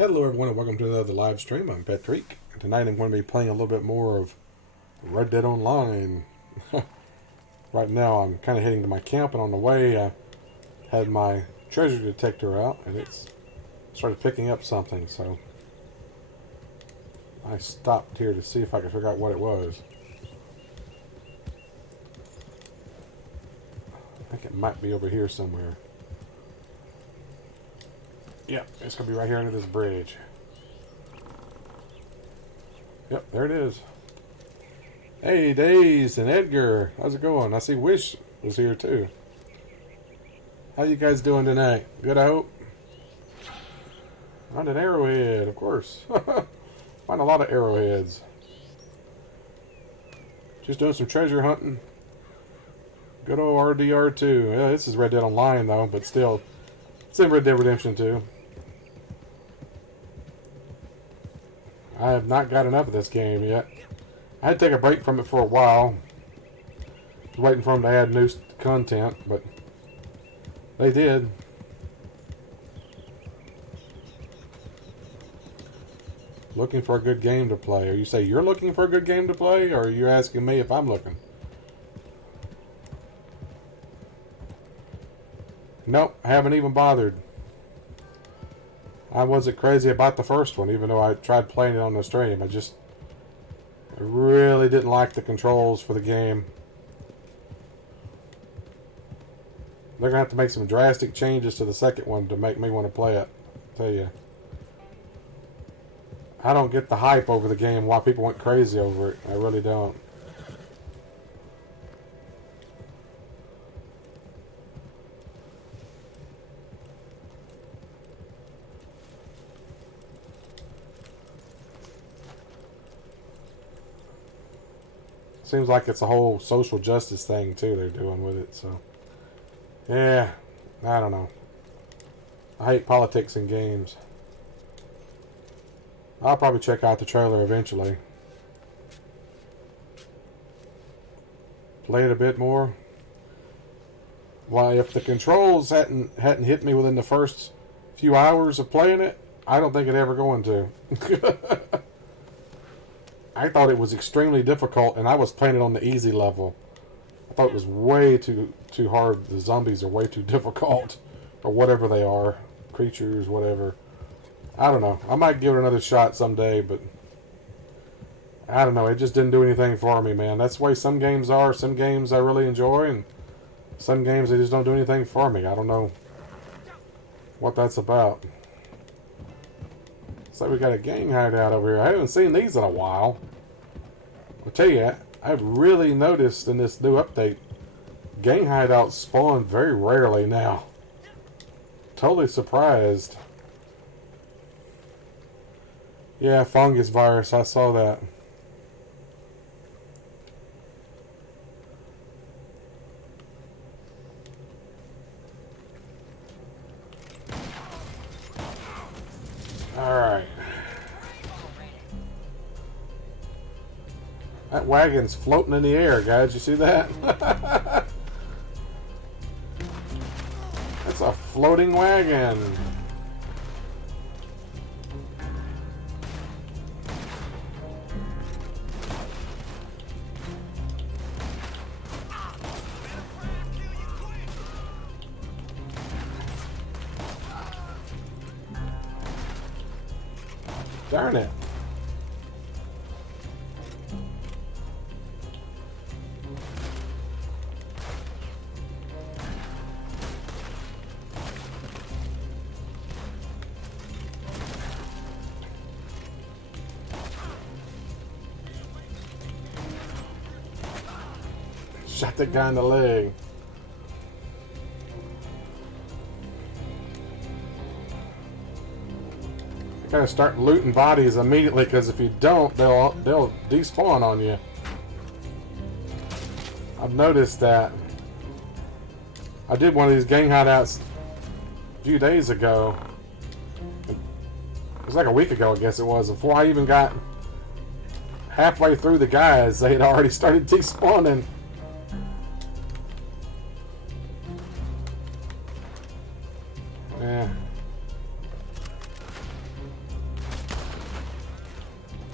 Hello everyone and welcome to another live stream. I'm Petreak. Tonight I'm going to be playing a little bit more of Red Dead Online. Right now I'm kind of heading to my camp, and on the way I had my treasure detector out and it's started picking up something, so I stopped here to see if I could figure out what it was. I think it might be over here somewhere. Yep, it's going to be right here under this bridge. Yep, there it is. Hey, Daze and Edgar. How's it going? I see Wish was here too. How you guys doing tonight? Good, I hope? Found an arrowhead, of course. Find a lot of arrowheads. Just doing some treasure hunting. Good old RDR2. Yeah, this is Red Dead Online though, but still, it's in Red Dead Redemption 2. I have not got enough of this game yet. I had to take a break from it for a while. I was waiting for them to add new content, but they did. Looking for a good game to play. Or you say you're looking for a good game to play, or are you asking me if I'm looking? Nope, I haven't even bothered. I wasn't crazy about the first one, even though I tried playing it on the stream. I really didn't like the controls for the game. They're going to have to make some drastic changes to the second one to make me want to play it. I'll tell you. I don't get the hype over the game, why people went crazy over it. I really don't. Seems like it's a whole social justice thing too they're doing with it, so yeah, I don't know. I hate politics in games. I'll probably check out the trailer eventually. Play it a bit more. Why, if the controls hadn't hit me within the first few hours of playing it, I don't think it ever going to. I thought it was extremely difficult, and I was playing it on the easy level. I thought it was way too hard. The zombies are way too difficult, or whatever they are, creatures, whatever. I don't know. I might give it another shot someday, but I don't know. It just didn't do anything for me, man. That's the way some games are. Some games I really enjoy, and some games they just don't do anything for me. I don't know what that's about. Looks like we got a gang hideout over here. I haven't seen these in a while. I'll tell you, I've really noticed in this new update, gang hideouts spawn very rarely now. Totally surprised. Yeah, fungus virus, I saw that. Alright. That wagon's floating in the air, guys. You see that? That's a floating wagon. Darn it. Shot that guy in the leg. I gotta start looting bodies immediately, because if you don't, they'll despawn on you. I've noticed that. I did one of these gang hideouts a few days ago. It was like a week ago, I guess it was. Before I even got halfway through the guys, they had already started despawning.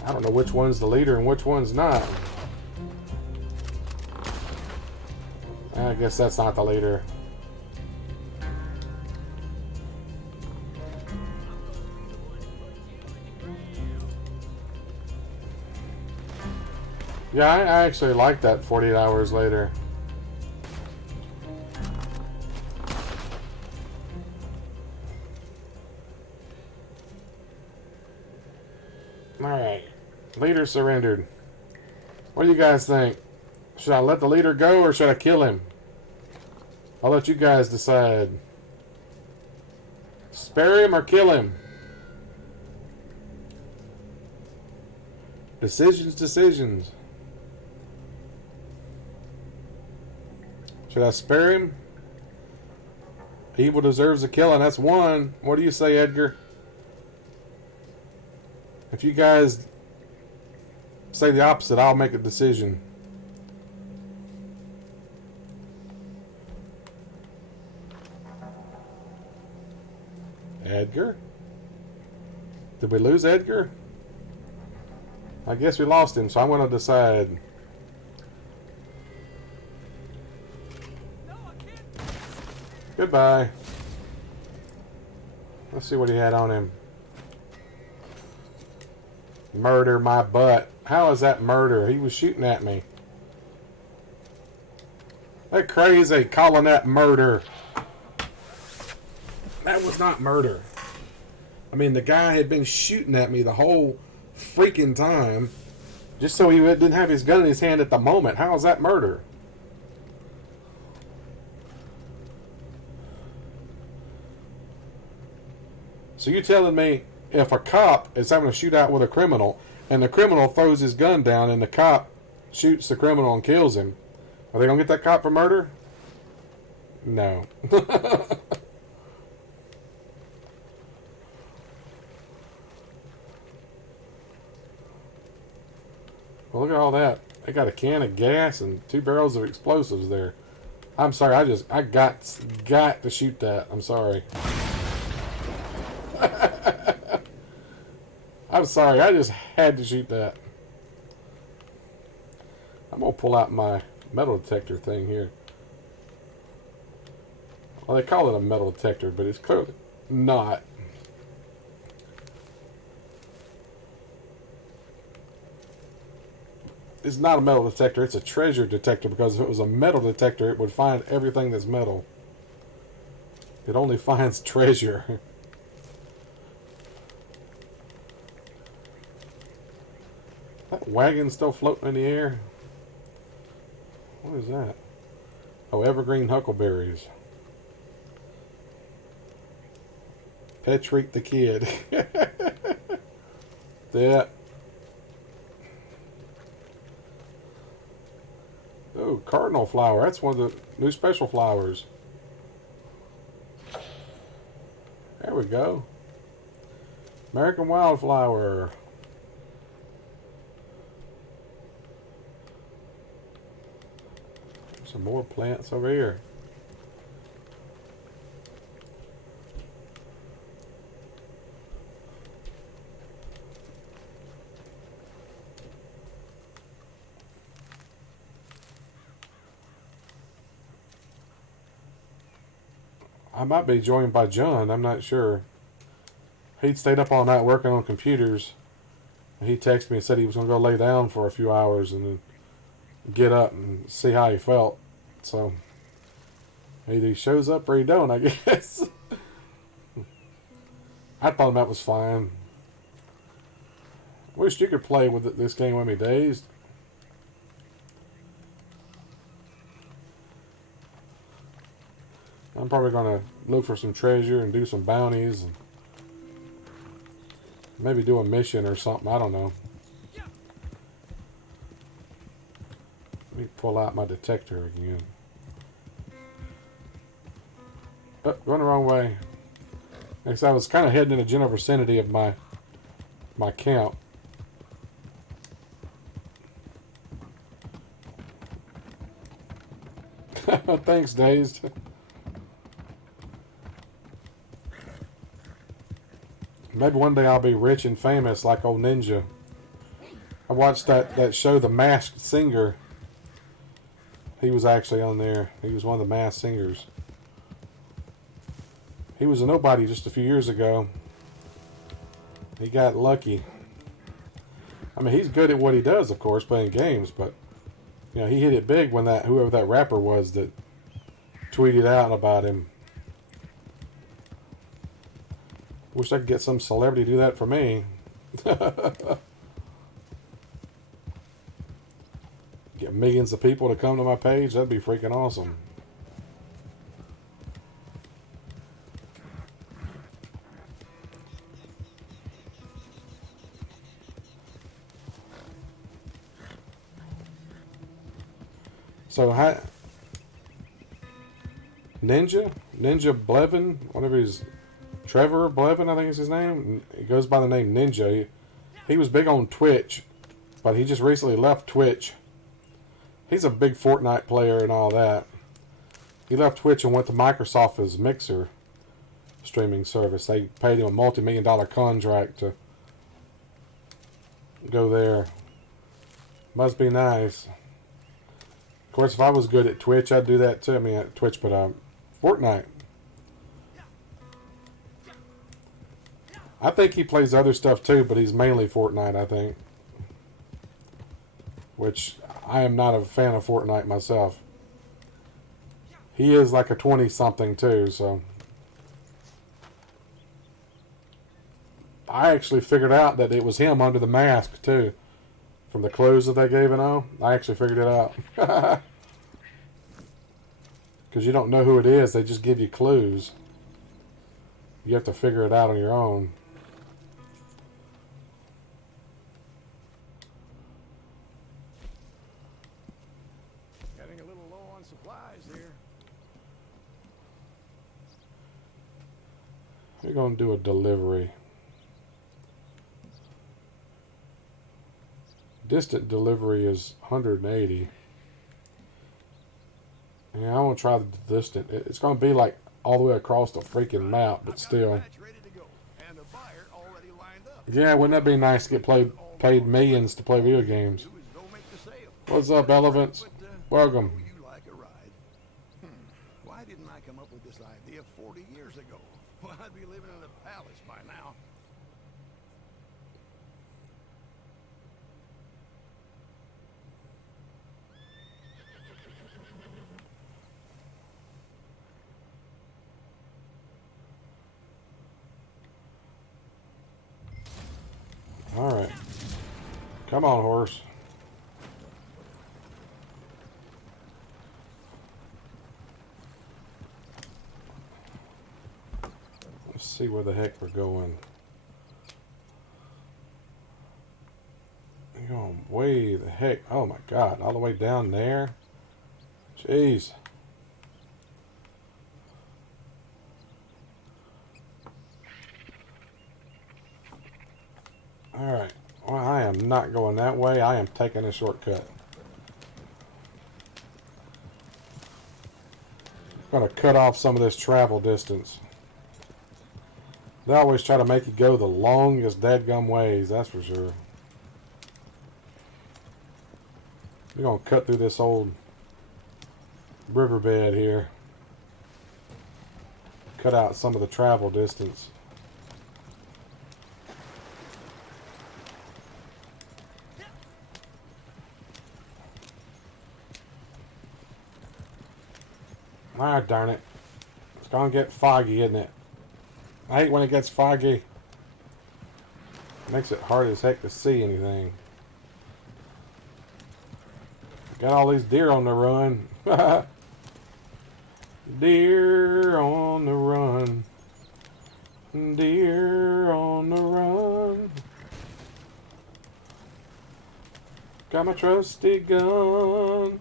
I don't know which one's the leader and which one's not. I guess that's not the leader. Yeah, I actually like that 48 hours later. Alright. Leader surrendered. What do you guys think? Should I let the leader go or should I kill him? I'll let you guys decide. Spare him or kill him? Decisions. Should I spare him? Evil deserves a killing. That's one. What do you say, Edgar? If you guys say the opposite, I'll make a decision. Edgar? Did we lose Edgar? I guess we lost him, so I'm going to decide. Goodbye. Let's see what he had on him. Murder my butt. How is that murder? He was shooting at me. That crazy calling that murder. That was not murder. I mean, the guy had been shooting at me the whole freaking time just so he didn't have his gun in his hand at the moment. How is that murder? So you're telling me if a cop is having a shootout with a criminal and the criminal throws his gun down and the cop shoots the criminal and kills him, are they going to get that cop for murder? No. Well, look at all that. They got a can of gas and 2 barrels of explosives there. I'm sorry, I got to shoot that. I'm sorry. I'm sorry, I just had to shoot that. I'm gonna pull out my metal detector thing here. Well, they call it a metal detector, but it's clearly not. It's not a metal detector, it's a treasure detector, because if it was a metal detector, it would find everything that's metal. It only finds treasure. That wagon's still floating in the air. What is that? Oh, evergreen huckleberries. Petreak the kid. That. Oh, cardinal flower. That's one of the new special flowers. There we go. American wildflower. Some more plants over here. I might be joined by John. I'm not sure. He'd stayed up all night working on computers. He texted me and said he was going to go lay down for a few hours and then get up and see how he felt. So either he shows up or he don't, I guess. I thought that was fine. Wish you could play with this game with me, Dazed. I'm probably going to look for some treasure and do some bounties and maybe do a mission or something. I don't know. Let me pull out my detector again. Oh, going the wrong way. Next, I was kind of heading in the general vicinity of my camp. Thanks, Dazed. Maybe one day I'll be rich and famous like old Ninja. I watched that show, The Masked Singer. He was actually on there. He was one of the masked singers. He was a nobody just a few years ago. He got lucky. I mean, he's good at what he does, of course, playing games, but you know, he hit it big when that whoever that rapper was that tweeted out about him. Wish I could get some celebrity to do that for me. Get millions of people to come to my page. That'd be freaking awesome. So, Ninja Blevin, whatever he's, Trevor Blevin, I think is his name. He goes by the name Ninja. He was big on Twitch, but he just recently left Twitch. He's a big Fortnite player and all that. He left Twitch and went to Microsoft as Mixer streaming service. They paid him a multi-million-dollar contract to go there. Must be nice. Of course, if I was good at Twitch, I'd do that too. I mean, at Twitch, but Fortnite. I think he plays other stuff too, but he's mainly Fortnite, I think. Which, I am not a fan of Fortnite myself. He is like a 20-something too, so. I actually figured out that it was him under the mask too. From the clues that they gave and all. I actually figured it out. Because you don't know who it is, they just give you clues. You have to figure it out on your own. Getting a little low on supplies here. We're going to do a delivery. Distant delivery is 180. Yeah, I want to try the distant. It's going to be like all the way across the freaking map, but still. Yeah, wouldn't that be nice to get paid millions to play video games? What's up, Elephants? Welcome. Why didn't I come up with this idea 40 years ago? Well, I'd be living in a palace by now. All right. Come on, horse. Let's see where the heck we're going. We're going way the heck. Oh my God. All the way down there. Jeez. Alright, well, I am not going that way. I am taking a shortcut. I'm going to cut off some of this travel distance. They always try to make you go the longest dadgum ways, that's for sure. We're going to cut through this old riverbed here. Cut out some of the travel distance. Ah, darn it. It's gonna get foggy, isn't it? I hate when it gets foggy. It makes it hard as heck to see anything. Got all these deer on the run. Deer on the run. Deer on the run. Got my trusty gun.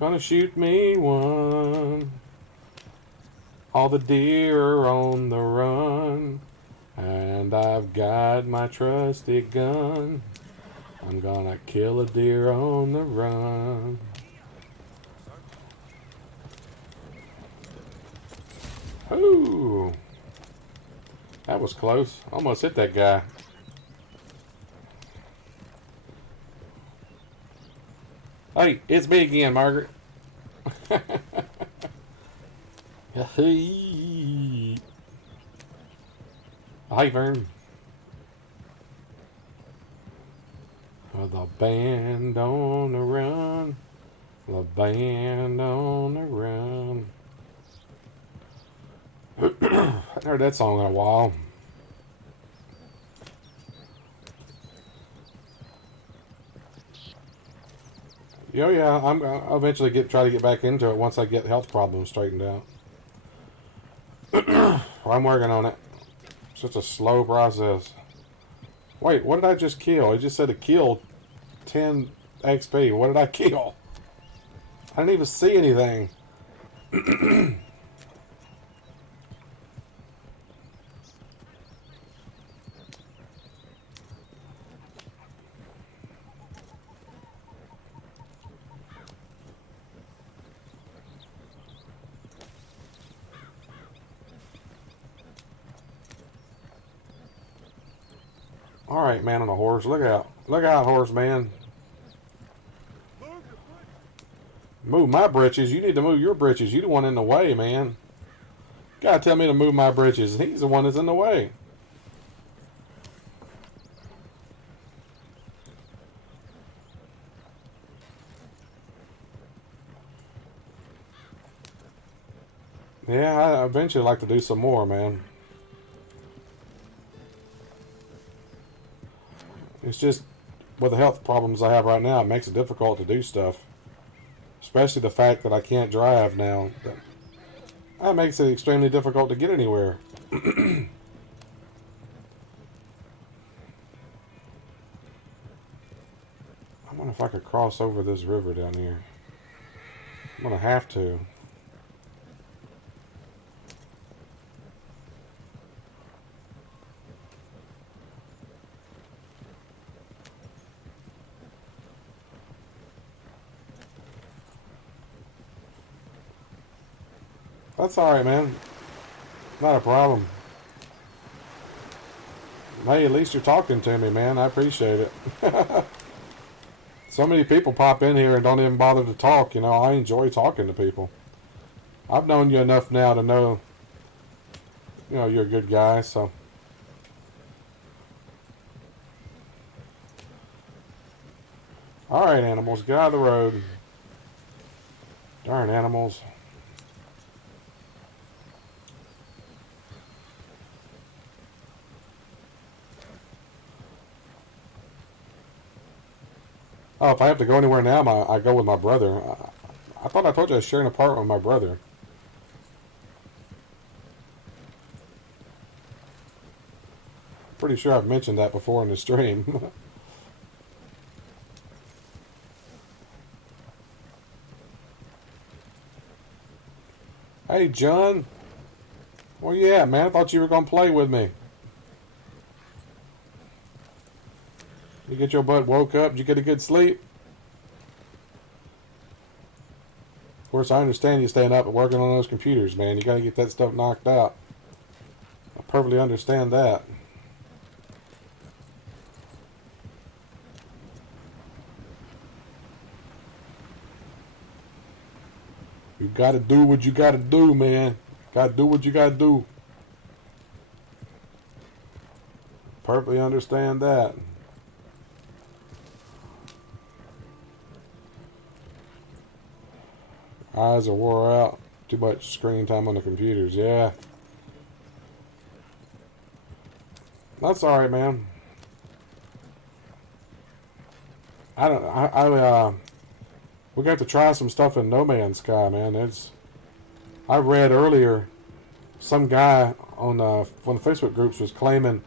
Gonna shoot me one. All the deer are on the run. And I've got my trusty gun. I'm gonna kill a deer on the run. Ooh. That was close. Almost hit that guy. Hey, it's me again, Margaret. Hey. Hi, Vern. The band on the run. The band on the run. I haven't heard that song in a while. Oh yeah, I'll eventually try to get back into it once I get health problems straightened out. I'm working on it. It's just a slow process. Wait, what did I just kill? It just said to kill 10 XP. What did I kill? I didn't even see anything. Alright, man on a horse. Look out. Look out, horse man. Move my britches. You need to move your britches. You the one in the way, man. Gotta tell me to move my britches. He's the one that's in the way. Yeah, I eventually like to do some more, man. It's just, with the health problems I have right now, it makes it difficult to do stuff. Especially the fact that I can't drive now. That makes it extremely difficult to get anywhere. I wonder if I could cross over this river down here. I'm gonna have to. That's alright, man. Not a problem. Hey, at least you're talking to me, man. I appreciate it. So many people pop in here and don't even bother to talk. You know, I enjoy talking to people. I've known you enough now to know, you know, you're a good guy, so. Alright, animals, get out of the road. Darn animals. Oh, if I have to go anywhere now, I go with my brother. I thought I told you I was sharing an apartment with my brother. Pretty sure I've mentioned that before in the stream. Hey, John. Where you at, man? I thought you were going to play with me. You get your butt woke up? Did you get a good sleep? Of course, I understand you staying up and working on those computers, man. You got to get that stuff knocked out. I perfectly understand that. You got to do what you got to do, man. Got to do what you got to do. Perfectly understand that. Eyes are wore out. Too much screen time on the computers. Yeah. That's alright, man. We got to try some stuff in No Man's Sky, man. I read earlier some guy on one of the Facebook groups was claiming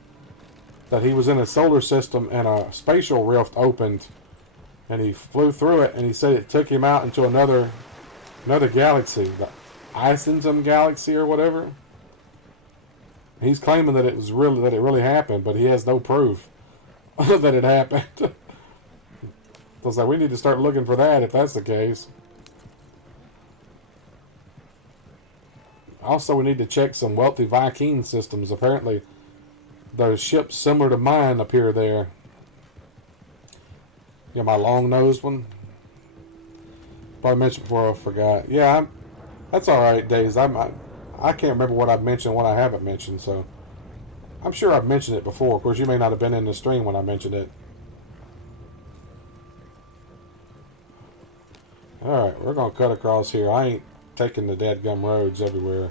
that he was in a solar system and a spatial rift opened and he flew through it and he said it took him out into another galaxy, the Isensum galaxy or whatever. He's claiming that it really happened, but he has no proof that it happened. So I was like, we need to start looking for that if that's the case. Also, we need to check some wealthy Viking systems. Apparently, those ships similar to mine appear there. Yeah, my long-nosed one. Probably mentioned before I forgot. Yeah, that's all right, Days. I can't remember what I've mentioned, what I haven't mentioned. So I'm sure I've mentioned it before. Of course, you may not have been in the stream when I mentioned it. All right, we're gonna cut across here. I ain't taking the dadgum roads everywhere.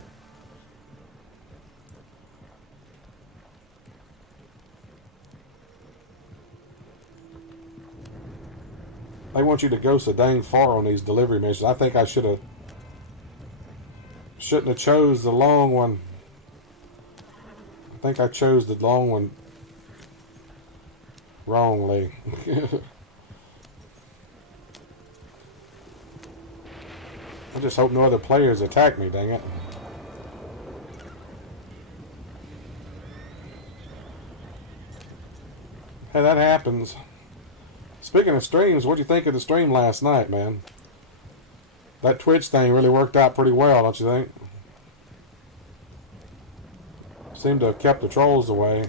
They want you to go so dang far on these delivery missions. I think I shouldn't have chose the long one. I think I chose the long one wrongly. I just hope no other players attack me, dang it. Hey, that happens. Speaking of streams, what'd you think of the stream last night, man? That Twitch thing really worked out pretty well, don't you think? Seemed to have kept the trolls away.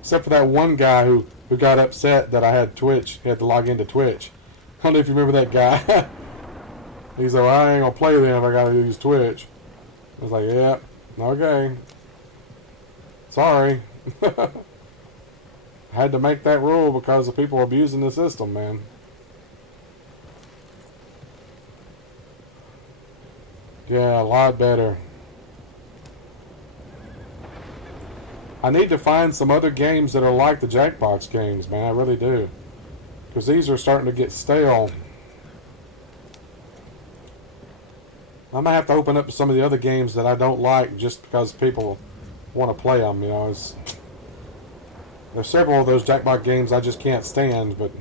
Except for that one guy who got upset that I had Twitch. He had to log into Twitch. I don't know if you remember that guy. He's like, well, I ain't gonna play then if I gotta use Twitch. I was like, yeah, okay. Sorry. I had to make that rule because of people abusing the system, man. Yeah, a lot better. I need to find some other games that are like the Jackbox games, man. I really do. Because these are starting to get stale. I might have to open up some of the other games that I don't like just because people want to play them, you know. There's several of those Jackbox games I just can't stand, but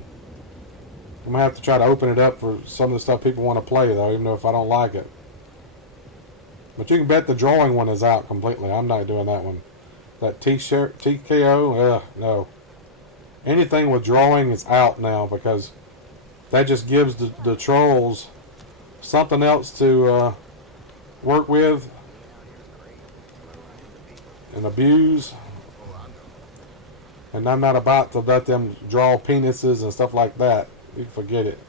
I'm going to have to try to open it up for some of the stuff people want to play, though, even though if I don't like it. But you can bet the drawing one is out completely. I'm not doing that one. That T-shirt, TKO, no. Anything with drawing is out now because that just gives the trolls something else to work with and abuse. And I'm not about to let them draw penises and stuff like that. You can forget it.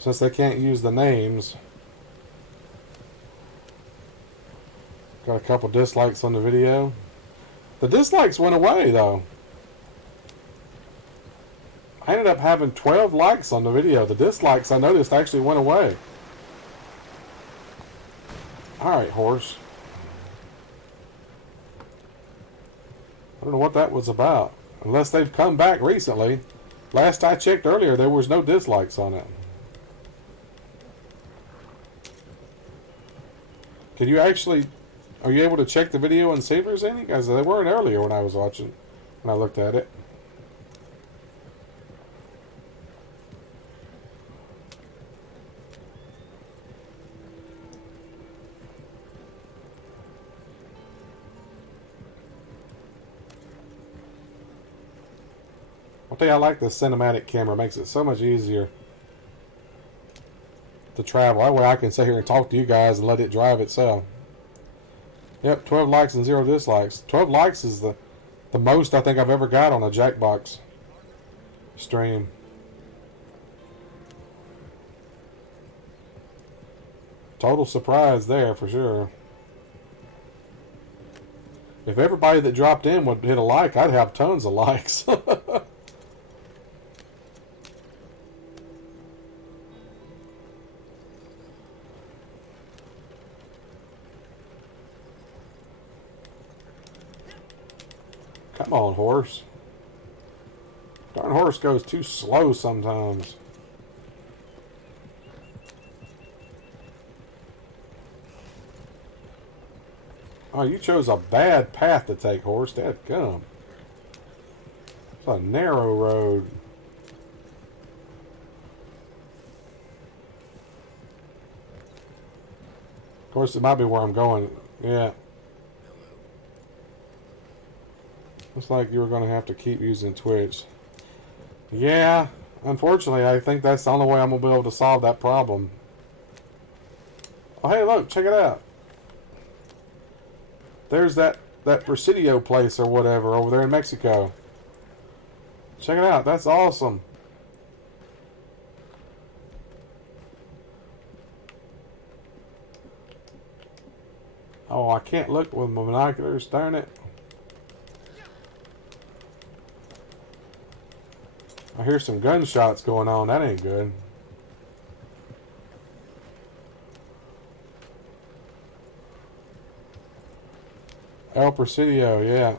Since they can't use the names. Got a couple dislikes on the video. The dislikes went away though. I ended up having 12 likes on the video. The dislikes I noticed actually went away. Alright, horse. I don't know what that was about. Unless they've come back recently. Last I checked earlier, there was no dislikes on it. Can you actually... Are you able to check the video and see if there's any? Because they weren't earlier when I was watching. When I looked at it. One thing I like the cinematic camera. It makes it so much easier to travel. That way I can sit here and talk to you guys and let it drive itself. Yep, 12 likes and 0 dislikes. 12 likes is the most I think I've ever got on a Jackbox stream. Total surprise there for sure. If everybody that dropped in would hit a like, I'd have tons of likes. Come on, horse. Darn horse goes too slow sometimes. Oh, you chose a bad path to take, horse. Dadgum. It's a narrow road. Of course, it might be where I'm going. Yeah. Looks like you were going to have to keep using Twitch. Yeah, unfortunately, I think that's the only way I'm going to be able to solve that problem. Oh, hey, look, check it out. There's that that Presidio place or whatever over there in Mexico. Check it out. That's awesome. Oh, I can't look with my binoculars. Darn it. I hear some gunshots going on. That ain't good. El Presidio, yeah.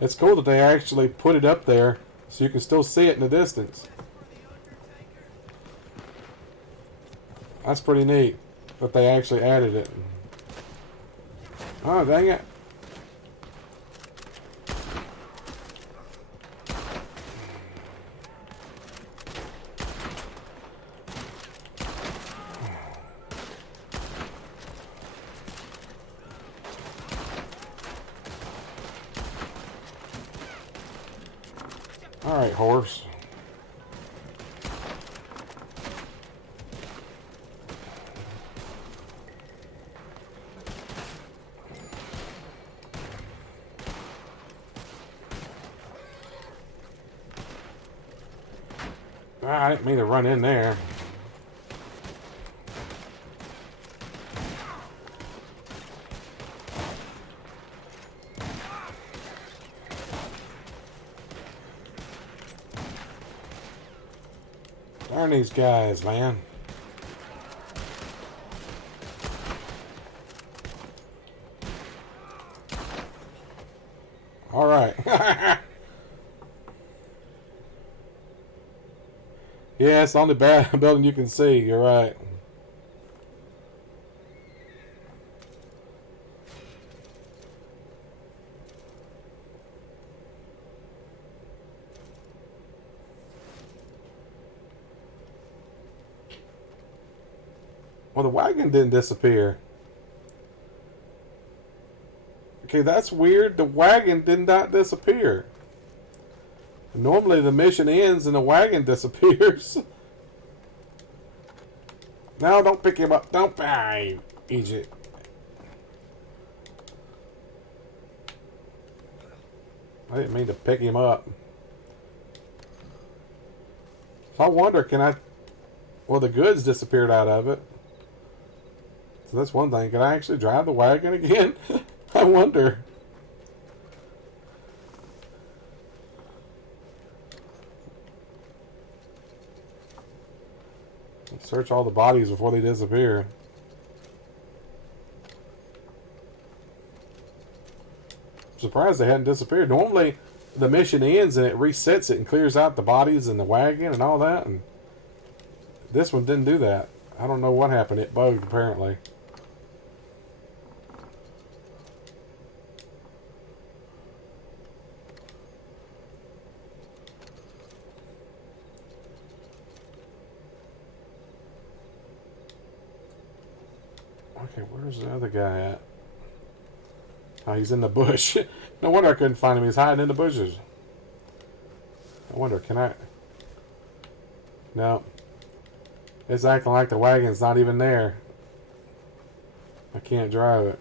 It's cool that they actually put it up there so you can still see it in the distance. That's pretty neat that they actually added it. Oh, dang it. Alright, horse. I didn't mean to run in there. Darn these guys, man. Alright. Yeah, it's the only bad building you can see. You're right. Well, the wagon didn't disappear. Okay, that's weird. The wagon did not disappear. Normally the mission ends and the wagon disappears. No, don't pick him up. Don't buy Egypt. I didn't mean to pick him up. So I wonder, can I... Well, the goods disappeared out of it. So that's one thing. Can I actually drive the wagon again? I wonder. Let's search all the bodies before they disappear. I'm surprised they hadn't disappeared. Normally, the mission ends and it resets it and clears out the bodies and the wagon and all that. And this one didn't do that. I don't know what happened. It bugged, apparently. Okay, where's the other guy at? Oh, he's in the bush. No wonder I couldn't find him. He's hiding in the bushes. I wonder, can I... No. It's acting like the wagon's not even there. I can't drive it.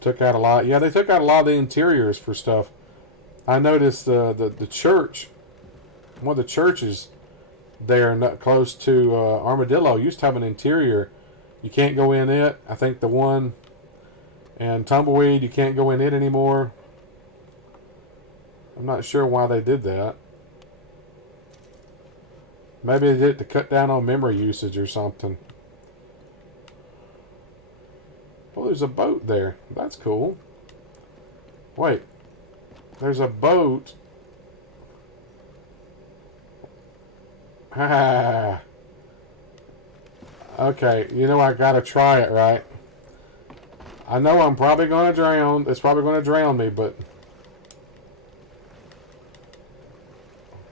Took out a lot. Yeah, they took out a lot of the interiors for stuff. I noticed the church, one of the churches there close to Armadillo used to have an interior. You can't go in it. I think the one and Tumbleweed, you can't go in it anymore. I'm not sure why they did that. Maybe they did it to cut down on memory usage or something. Oh, there's a boat there. That's cool. Wait. There's a boat. Ha. Okay, you know I gotta try it, right? I know I'm probably gonna drown. It's probably gonna drown me, but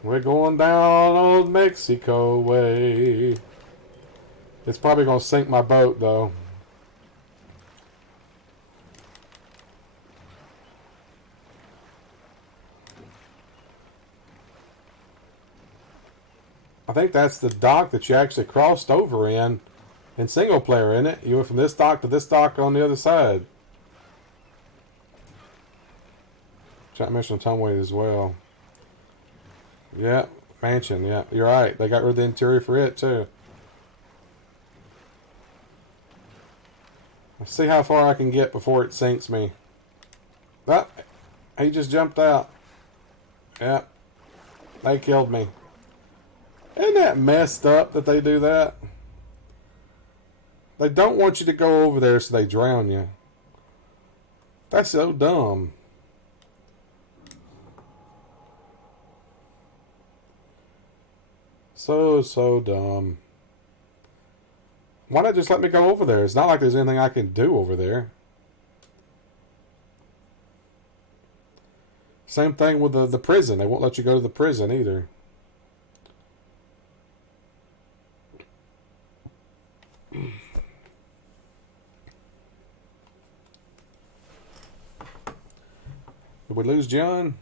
we're going down old Mexico way. It's probably gonna sink my boat, though. I think that's the dock that you actually crossed over in single player, isn't it? You went from this dock to this dock on the other side. Giant mission Tumway as well. Yeah, mansion. Yeah, you're right. They got rid of the interior for it too. Let's see how far I can get before it sinks me. Ah, he just jumped out. Yeah, they killed me. Isn't that messed up that they do that? They don't want you to go over there so they drown you. That's so dumb. So dumb. Why not just let me go over there? It's not like there's anything I can do over there. Same thing with the prison. They won't let you go to the prison either. Did we lose John?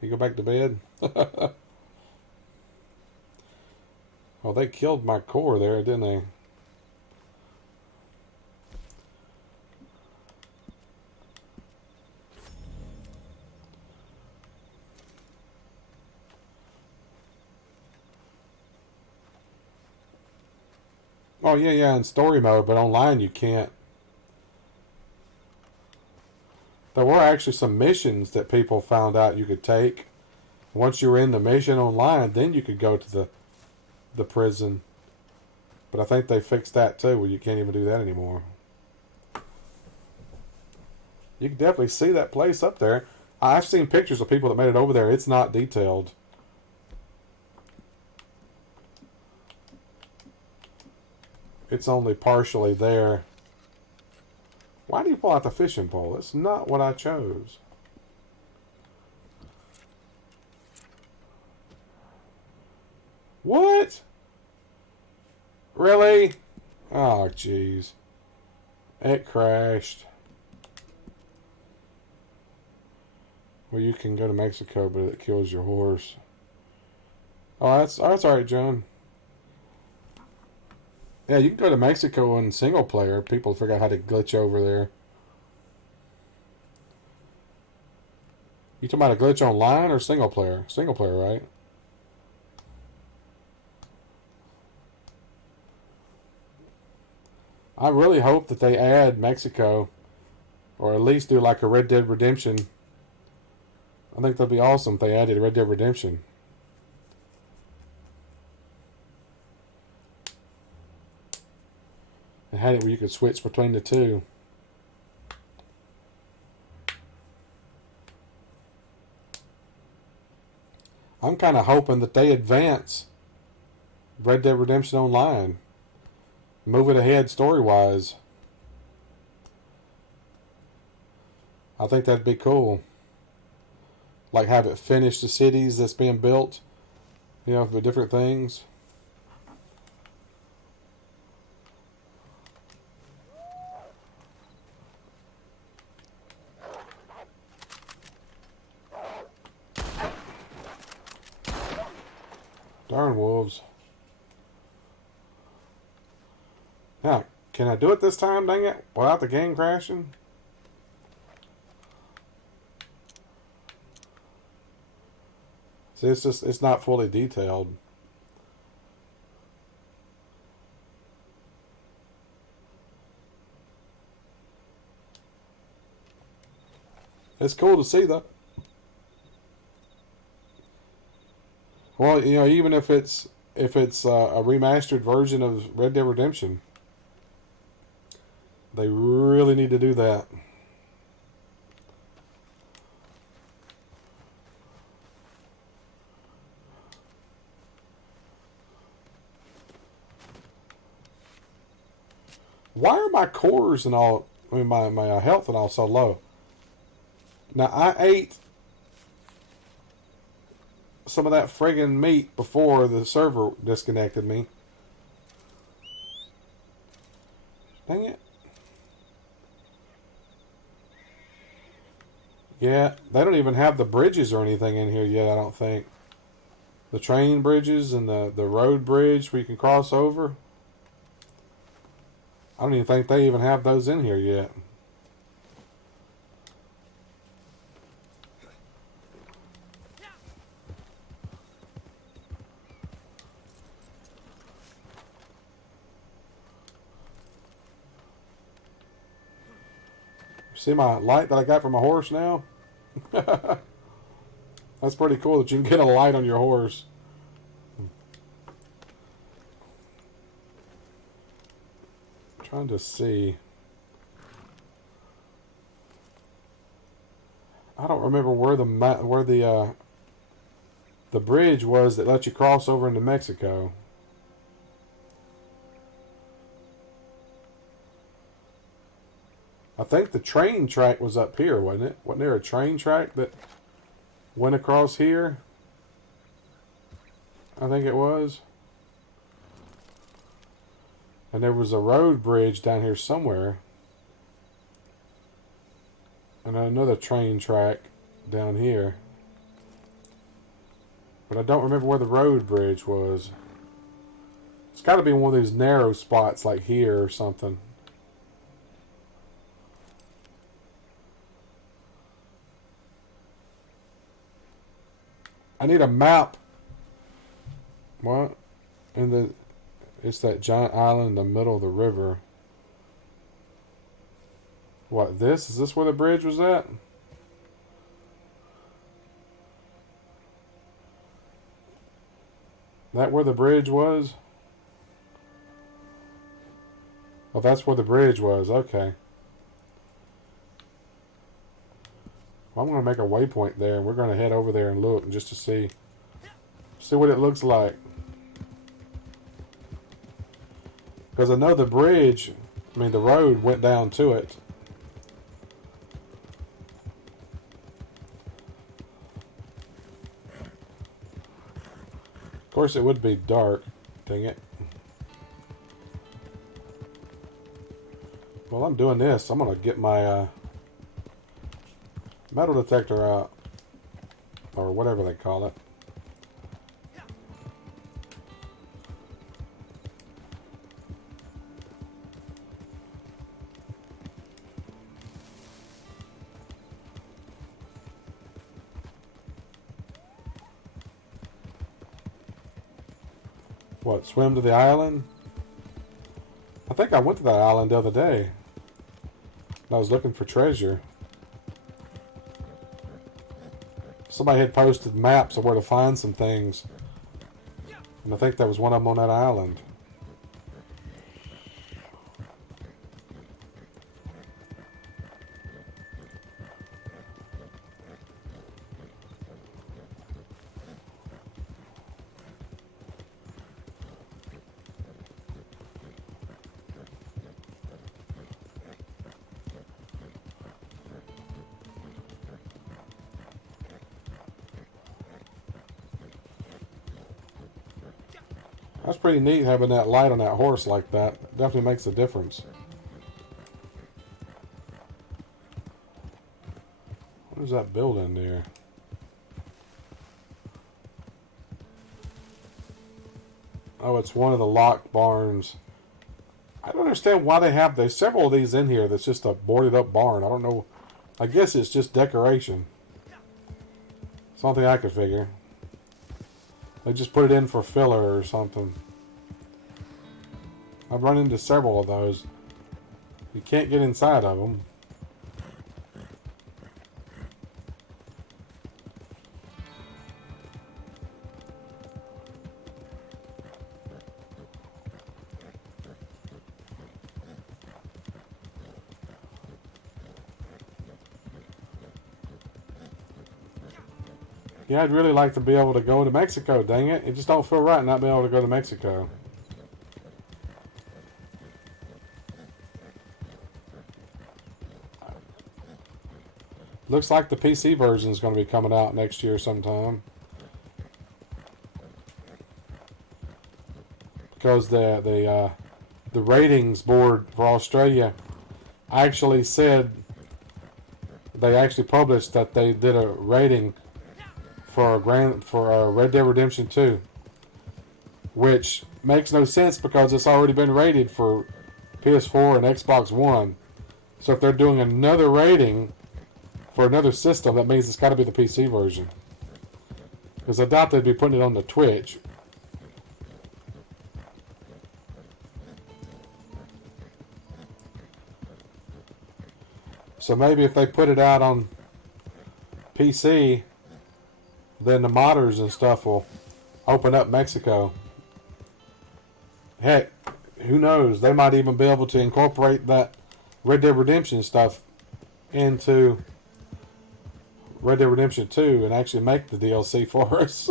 You go back to bed? Oh, they killed my core there, didn't they? Oh, yeah, in story mode, but online you can't. There were actually some missions that people found out you could take. Once you were in the mission online, then you could go to the prison. But I think they fixed that too, where you can't even do that anymore. You can definitely see that place up there. I've seen pictures of people that made it over there. It's not detailed. It's only partially there. Why do you pull out the fishing pole? That's not what I chose. What? Really? Oh, jeez. It crashed. Well, you can go to Mexico, but it kills your horse. Oh, that's all right, John. Yeah, you can go to Mexico in single player. People figure out how to glitch over there. You talking about a glitch online or single player? Single player, right? I really hope that they add Mexico, or at least do like a Red Dead Redemption. I think that'd be awesome if they added Red Dead Redemption. And had it where you could switch between the two. I'm kind of hoping that they advance Red Dead Redemption Online. Move it ahead story-wise. I think that'd be cool. Like have it finish the cities that's being built, you know, for different things. Darn wolves. Now, can I do it this time, dang it? Without the game crashing? See, it's not fully detailed. It's cool to see though. Well, you know, even if it's a remastered version of Red Dead Redemption, they really need to do that. Why are my cores and all, I mean, my health and all so low? Now, I ate some of that friggin' meat before the server disconnected me. Dang it. Yeah, they don't even have the bridges or anything in here yet, I don't think. The train bridges and the road bridge where you can cross over. I don't even think they even have those in here yet. See my light that I got from my horse now? That's pretty cool that you can get a light on your horse. I'm trying to see. I don't remember where the bridge was that let you cross over into Mexico. I think the train track was up here, wasn't it? Wasn't there a train track that went across here? I think it was. And there was a road bridge down here somewhere. And another train track down here. But I don't remember where the road bridge was. It's got to be one of these narrow spots like here or something. I need a map. What? It's that giant island in the middle of the river. What, this? Is this where the bridge was at? That where the bridge was? Oh, that's where the bridge was. Okay. Well, I'm going to make a waypoint there, and we're going to head over there and look just to see what it looks like. Because I know the bridge, the road went down to it. Of course, it would be dark. Dang it. Well, I'm doing this. I'm going to get my metal detector out. Or whatever they call it. What, swim to the island? I think I went to that island the other day. I was looking for treasure. Somebody had posted maps of where to find some things. And I think there was one of them on that island. That's pretty neat having that light on that horse like that. It definitely makes a difference. What is that building there? Oh, it's one of the locked barns. I don't understand why they have there's several of these in here that's just a boarded up barn. I don't know. I guess it's just decoration. Something I could figure. They just put it in for filler or something. I've run into several of those. You can't get inside of them. Yeah, I'd really like to be able to go to Mexico, dang it. It just don't feel right not being able to go to Mexico. Looks like the PC version is going to be coming out next year sometime. Because the ratings board for Australia actually said, they actually published that they did a rating for Red Dead Redemption 2, which makes no sense because it's already been rated for PS4 and Xbox One. So if they're doing another rating for another system, that means it's got to be the PC version. Because I doubt they'd be putting it on the Twitch. So maybe if they put it out on PC, then the modders and stuff will open up Mexico. Heck, who knows? They might even be able to incorporate that Red Dead Redemption stuff into Red Dead Redemption 2 and actually make the DLC for us.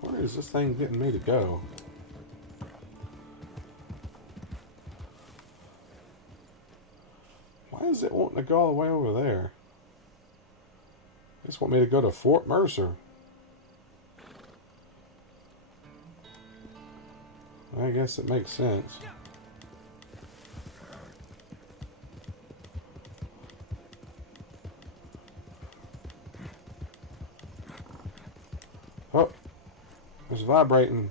Where is this thing getting me to go? Why is it wanting to go all the way over there? They just want me to go to Fort Mercer. I guess it makes sense. Oh, it's vibrating.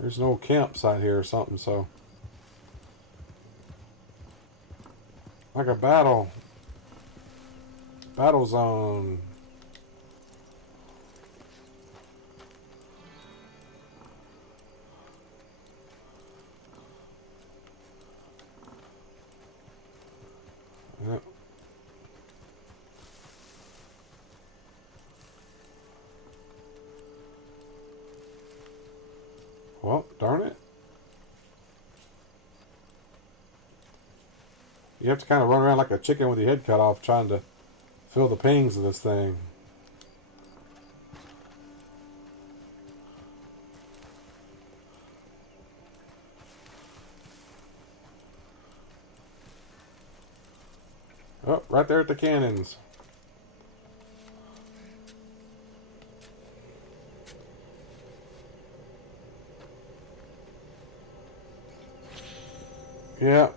There's an old campsite here or something, so. Like a battle zone. Yep. Well, darn it. You have to kind of run around like a chicken with your head cut off trying to feel the pings of this thing. Oh, right there at the cannons. Yeah.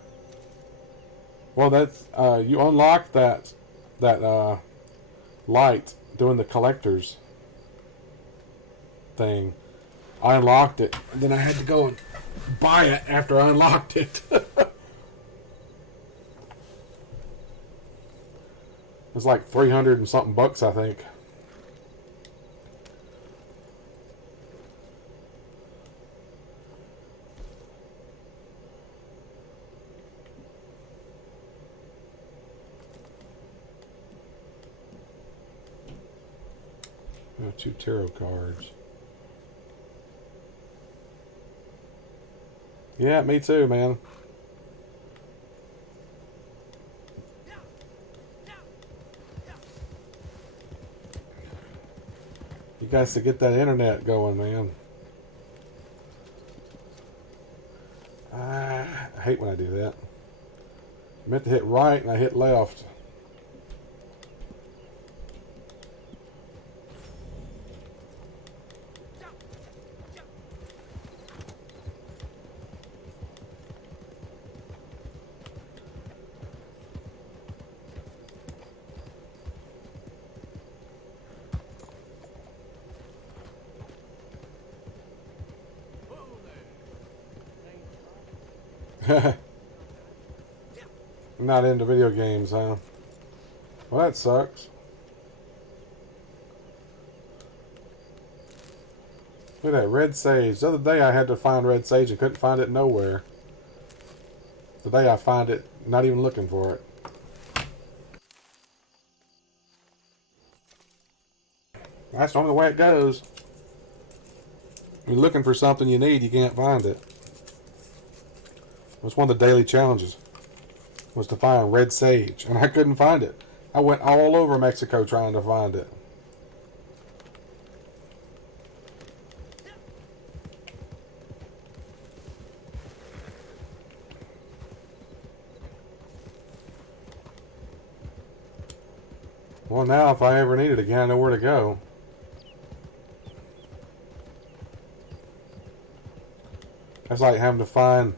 Well, that's you unlock that light doing the collector's thing. I unlocked it, and then I had to go and buy it after I unlocked it. It's like 300 and something bucks, I think. Oh, 2 tarot cards. Yeah, me too, man. You guys to get that internet going, man. I hate when I do that. I meant to hit right and I hit left. Not into video games, huh? Well, that sucks. Look at that, red sage. The other day I had to find red sage and couldn't find it nowhere. Today I find it, not even looking for it. That's the only way it goes. You're looking for something you need, you can't find it. It was one of the daily challenges, was to find red sage, and I couldn't find it. I went all over Mexico trying to find it. Well, now if I ever need it again, I know where to go. That's like having to find,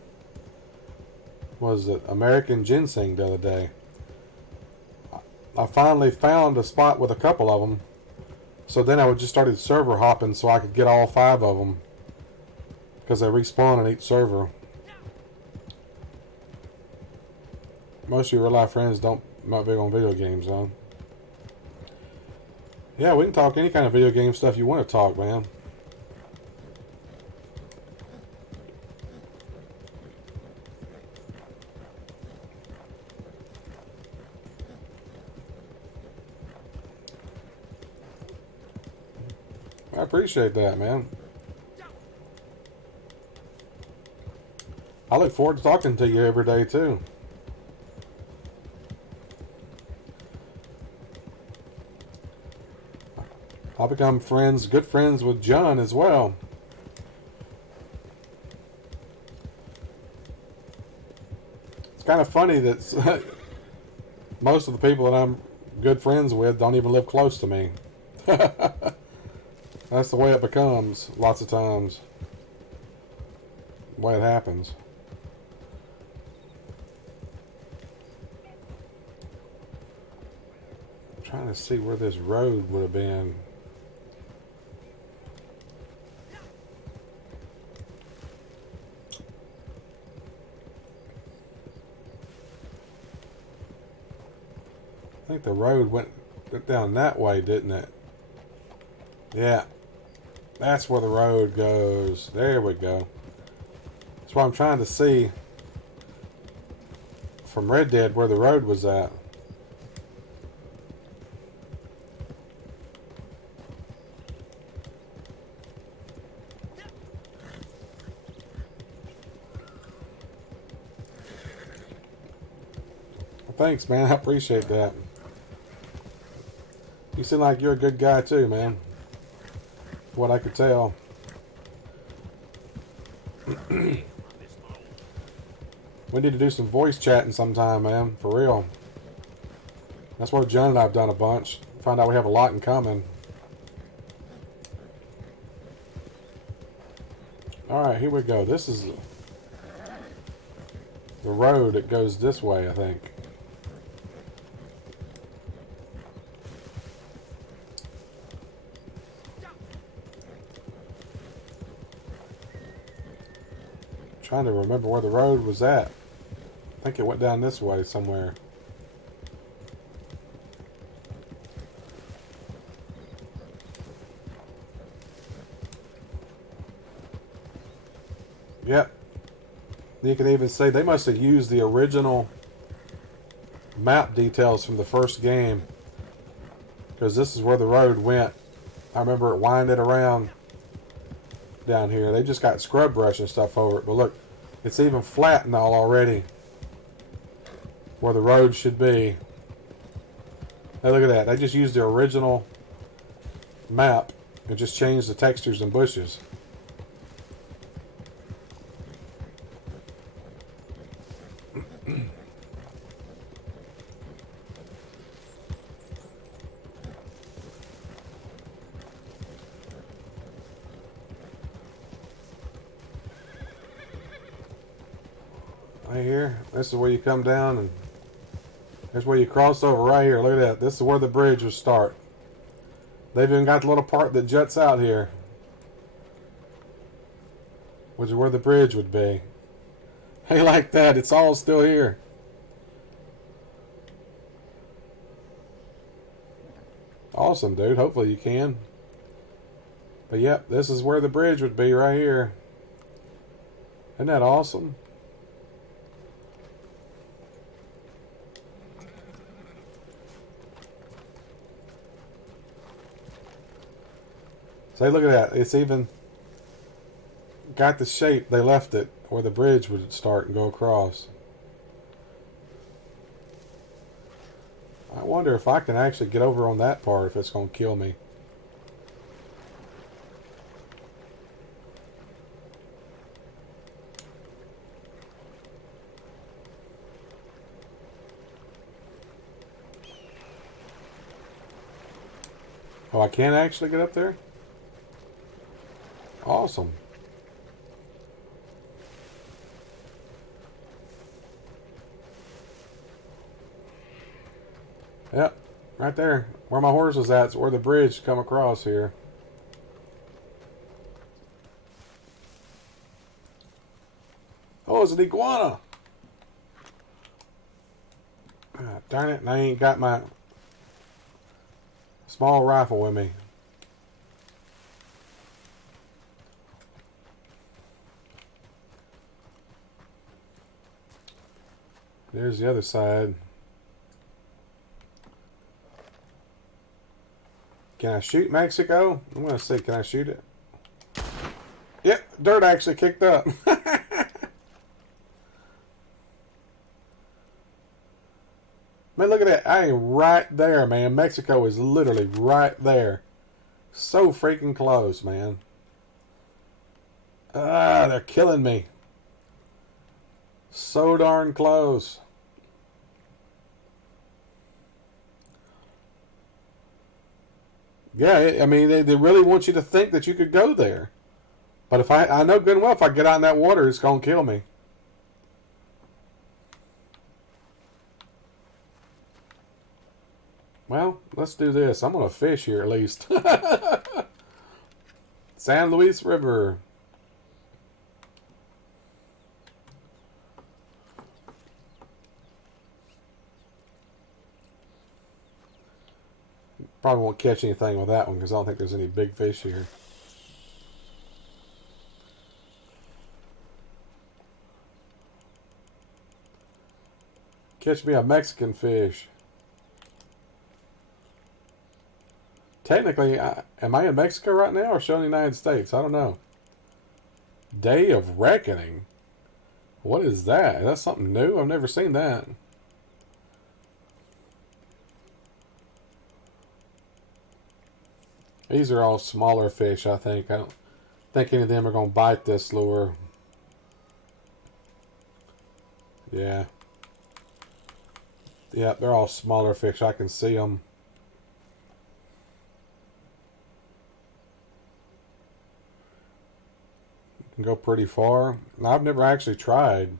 was it American ginseng the other day. I finally found a spot with a couple of them. So then I would just started server hopping so I could get all 5 of them. Because they respawn on each server. Most of your real life friends not big on video games, though. Yeah, we can talk any kind of video game stuff you want to talk, man. I appreciate that, man. I look forward to talking to you every day, too. I'll become good friends with John as well. It's kind of funny that most of the people that I'm good friends with don't even live close to me. That's the way it becomes lots of times. The way it happens. I'm trying to see where this road would have been. I think the road went down that way, didn't it? Yeah. That's where the road goes. There we go. That's what I'm trying to see from Red Dead where the road was at. Well, thanks, man. I appreciate that. You seem like you're a good guy too, man. What I could tell. We need to do some voice chatting sometime, man. For real. That's what John and I have done a bunch. Find out we have a lot in common. Alright, here we go. This is the road that goes this way, I think. Trying to remember where the road was at. I think it went down this way somewhere. Yep. You can even say they must have used the original map details from the first game. Because this is where the road went. I remember it winded around down here. They just got scrub brush and stuff over it. But look, it's even flat and all already. Where the road should be. Hey, look at that. They just used the original map and just changed the textures and bushes. Right here, this is where you come down, and there's where you cross over right here. Look at that. This is where the bridge will start. They've even got the little part that juts out here, which is where the bridge would be. Hey, like that. It's all still here. Awesome, dude. Hopefully you can. But yep, this is where the bridge would be right here. Isn't that awesome? Say, look at that. It's even got the shape they left it where the bridge would start and go across. I wonder if I can actually get over on that part, if it's going to kill me. Oh, I can actually get up there? Awesome. Yep, right there. Where my horse is at is where the bridge come across here. Oh, it's an iguana. Ah, darn it, and I ain't got my small rifle with me. There's the other side. Can I shoot Mexico? I'm going to see, can I shoot it? Yep, dirt actually kicked up. Man, look at that. I am right there, man. Mexico is literally right there. So freaking close, man. Ah, they're killing me. So darn close. Yeah, I mean, they really want you to think that you could go there. But if I know good and well, if I get out in that water, it's going to kill me. Well, let's do this. I'm going to fish here at least. San Luis River. Probably won't catch anything with that one because I don't think there's any big fish here. Catch me a Mexican fish. Technically, am I in Mexico right now or still in the United States? I don't know. Day of Reckoning? What is that? Is that something new? I've never seen that. These are all smaller fish, I think. I don't think any of them are going to bite this lure. Yeah. Yeah, they're all smaller fish. I can see them. Can go pretty far. Now, I've never actually tried.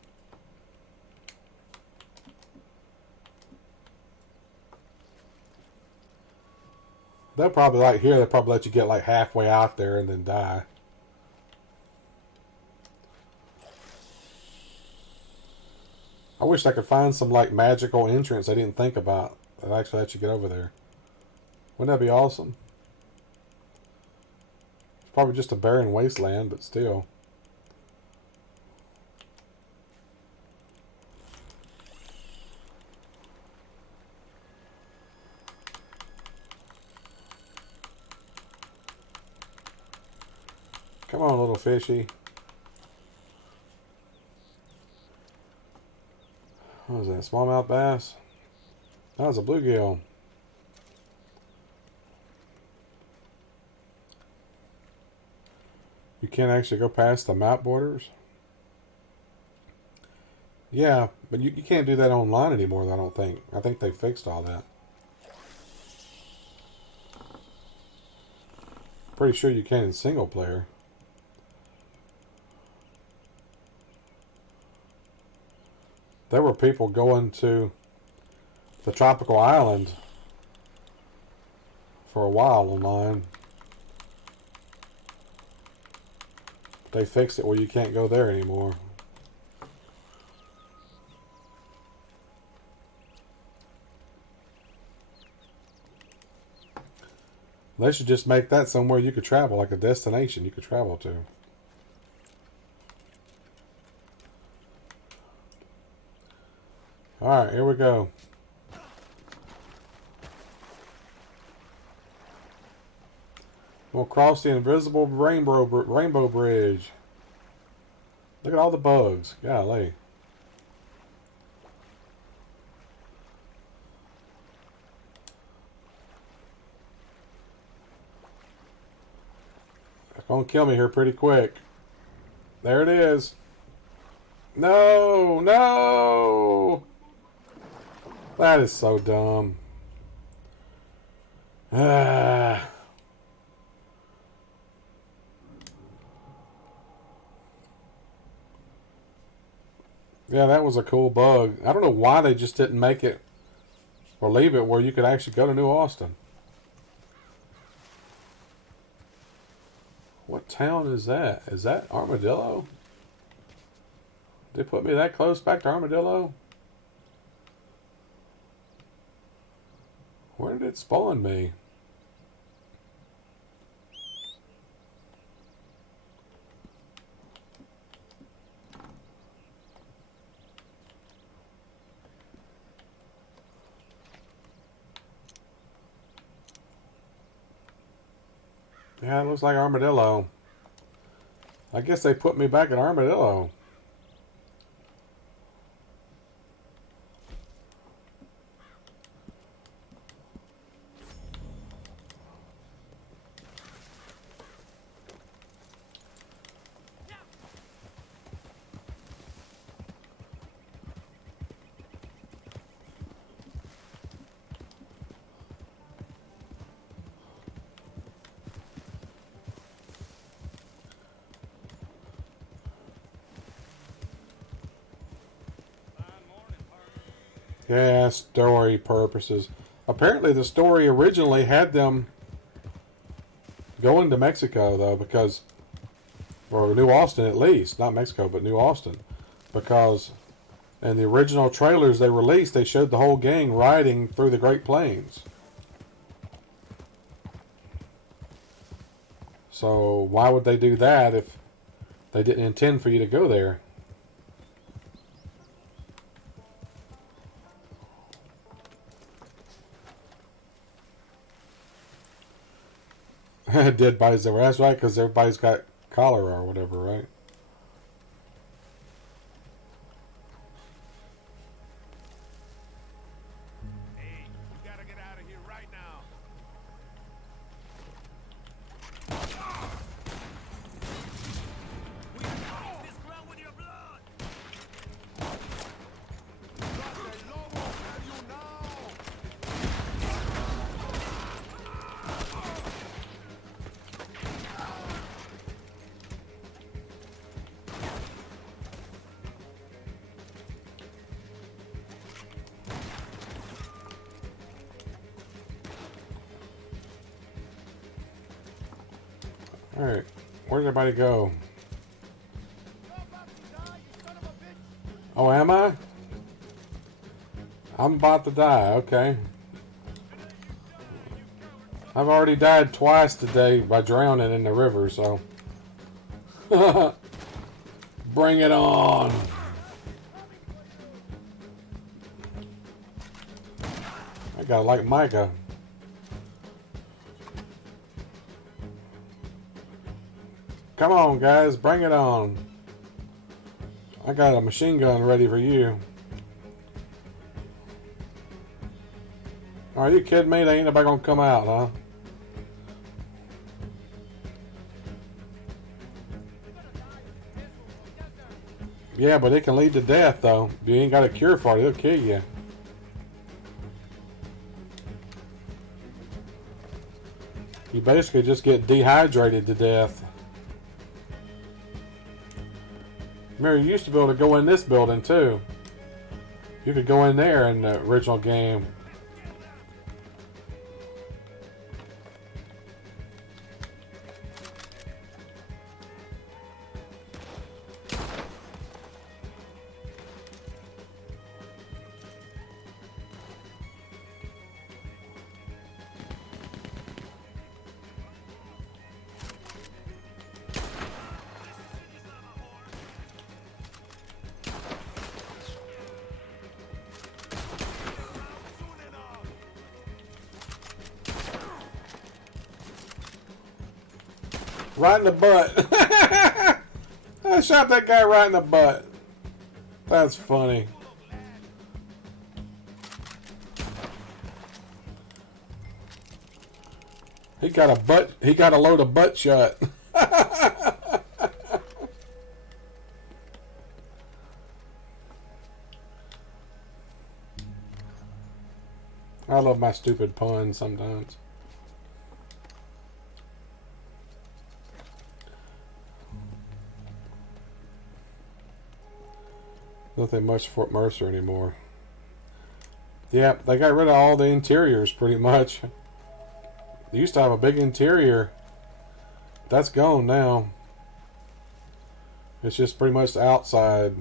They'll probably, like here, they'll probably let you get like halfway out there and then die. I wish I could find some like magical entrance I didn't think about that actually let you get over there. Wouldn't that be awesome? It's probably just a barren wasteland, but still. Come on, little fishy. What was that? Smallmouth bass? That was a bluegill. You can't actually go past the map borders? Yeah, but you can't do that online anymore, I don't think. I think they fixed all that. Pretty sure you can in single player. There were people going to the tropical island for a while online. They fixed it where you can't go there anymore. They should just make that somewhere you could travel, like a destination you could travel to. Alright, here we go. We'll cross the invisible rainbow bridge. Look at all the bugs. Golly. It's gonna kill me here pretty quick. There it is. No, no. That is so dumb. Yeah, that was a cool bug. I don't know why they just didn't make it or leave it where you could actually go to New Austin. What town is that? Is that Armadillo? They put me that close back to Armadillo? Where did it spawn me? Yeah, it looks like Armadillo. I guess they put me back at Armadillo. Yeah, story purposes. Apparently the story originally had them going to Mexico, though, because... or New Austin at least. Not Mexico, but New Austin. Because in the original trailers they released, they showed the whole gang riding through the Great Plains. So why would they do that if they didn't intend for you to go there? Dead bodies everywhere. That's right, because everybody's got cholera or whatever, right? Hey, we gotta get out of here right now. We fight this ground with your blood. Los del Lobo have you now. Alright, where did everybody go? You're about to die, you son of a bitch. Oh, am I? I'm about to die, okay. I've already died twice today by drowning in the river, so... bring it on! I gotta like Micah. Come on, guys, bring it on. I got a machine gun ready for you. Are you kidding me? They ain't nobody gonna come out, huh? Yeah, but it can lead to death, though. You ain't got a cure for it, it'll kill you. You basically just get dehydrated to death. Remember, you used to be able to go in this building, too. You could go in there in the original game. Right in the butt. I shot that guy right in the butt. That's funny. He got a load of butt shot. I love my stupid puns sometimes. Nothing much Fort Mercer anymore. Yeah, they got rid of all the interiors pretty much. They used to have a big interior. That's gone now. It's just pretty much the outside.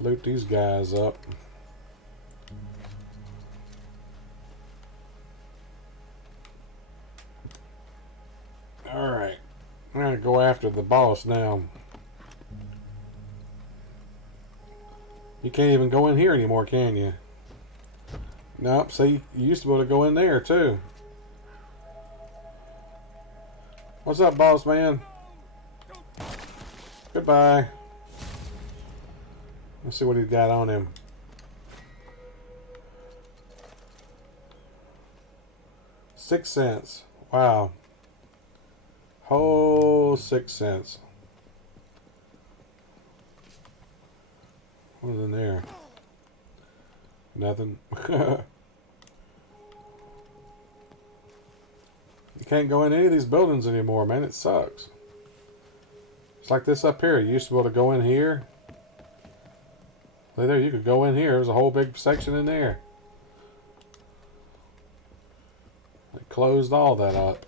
Loot these guys up. Alright. I'm gonna go after the boss now. You can't even go in here anymore, can you? Nope, see, you used to be able to go in there too. What's up, boss man? Goodbye. Let's see what he's got on him. $6. Wow. Whole 6 cents. What's in there? Nothing. You can't go in any of these buildings anymore, man. It sucks. It's like this up here. You used to be able to go in here. There, you could go in here. There's a whole big section in there. They closed all that up.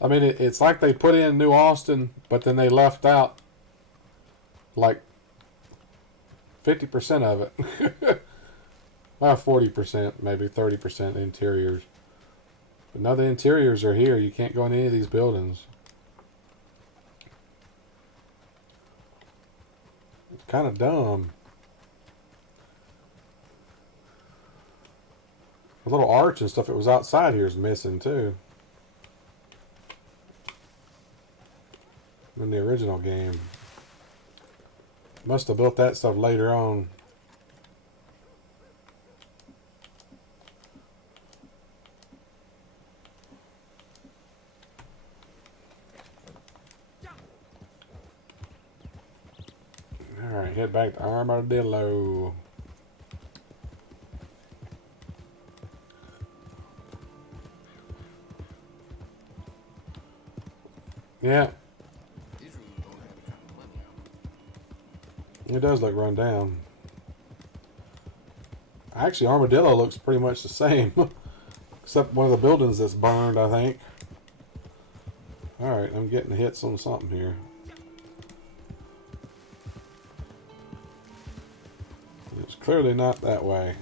I mean, it's like they put in New Austin, but then they left out like 50% of it. Well, 40%, maybe 30% interiors. But now the interiors are here. You can't go in any of these buildings. It's kind of dumb. The little arch and stuff that was outside here is missing too. In the original game. Must have built that stuff later on. Alright, head back to Armadillo. Yeah. It does look run down. Actually, Armadillo looks pretty much the same. Except one of the buildings that's burned, I think. Alright, I'm getting hits on something here. It's clearly not that way.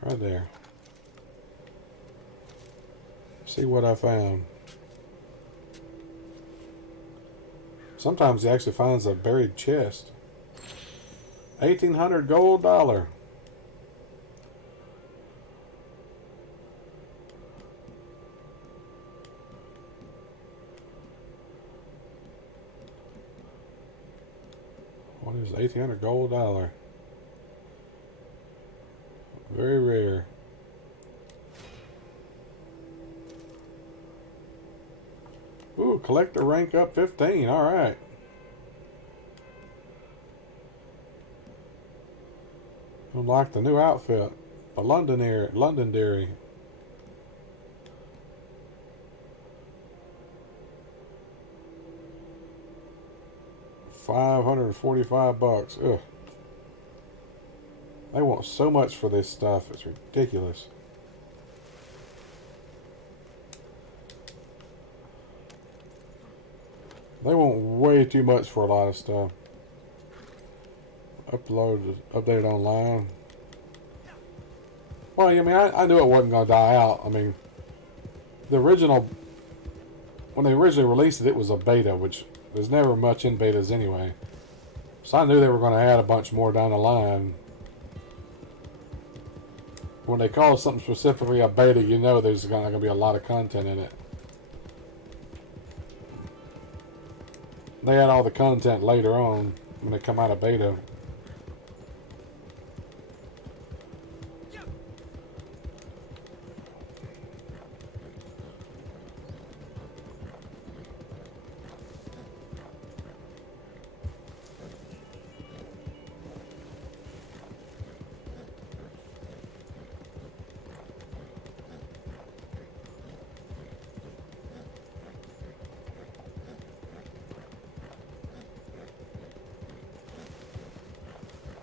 Right there. See what I found. Sometimes he actually finds a buried chest. 1,800 gold dollar. What is 1,800 gold dollar? Very rare. Ooh, collector rank up 15. All right. Unlock the new outfit. The Londonderry. $545. Ugh. They want so much for this stuff. It's ridiculous. They want way too much for a lot of stuff. Update online. Well, I mean, I knew it wasn't going to die out. I mean, the original when they originally released it, it was a beta, which there's never much in betas anyway. So I knew they were going to add a bunch more down the line. When they call something specifically a beta, you know there's going to be a lot of content in it. They add all the content later on when they come out of beta.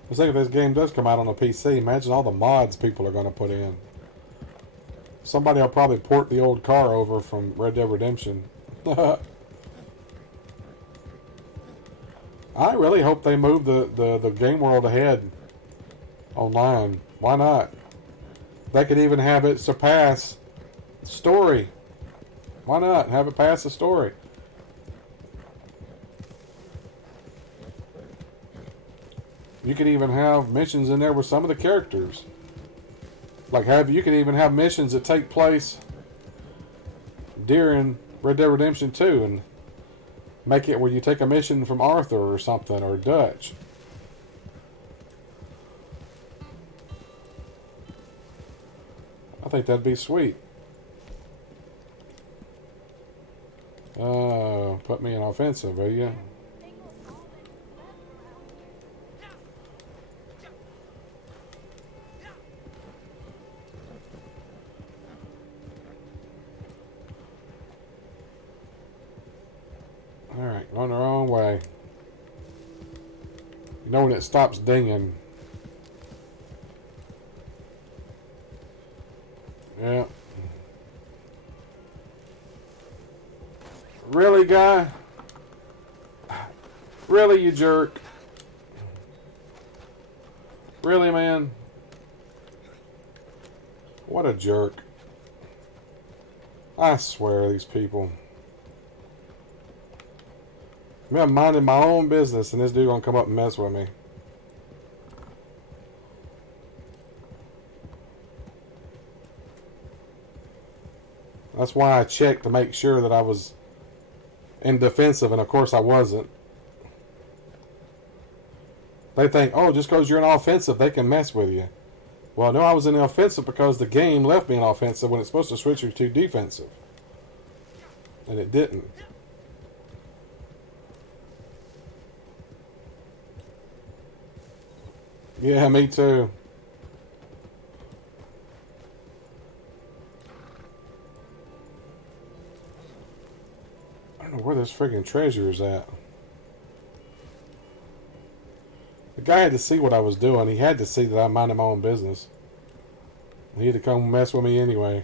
I think if this game does come out on a PC, imagine all the mods people are going to put in. Somebody will probably port the old car over from Red Dead Redemption. I really hope they move the game world ahead online. Why not? They could even have it surpass story. Why not? Have it pass the story. You could even have missions in there with some of the characters. Like you could even have missions that take place during Red Dead Redemption 2 and make it where you take a mission from Arthur or something, or Dutch. I think that'd be sweet. Put me in offensive, will you? Alright, going the wrong way. You know when it stops dinging. Yeah. Really, guy? Really, you jerk? Really, man? What a jerk. I swear, these people. I'm minding my own business, and this dude gonna come up and mess with me. That's why I checked to make sure that I was in defensive, and of course I wasn't. They think, oh, just because you're in offensive, they can mess with you. Well, no, I was in the offensive because the game left me in offensive when it's supposed to switch you to defensive. And it didn't. Yeah, me too. I don't know where this friggin' treasure is at. The guy had to see what I was doing. He had to see that I minded my own business. He had to come mess with me anyway.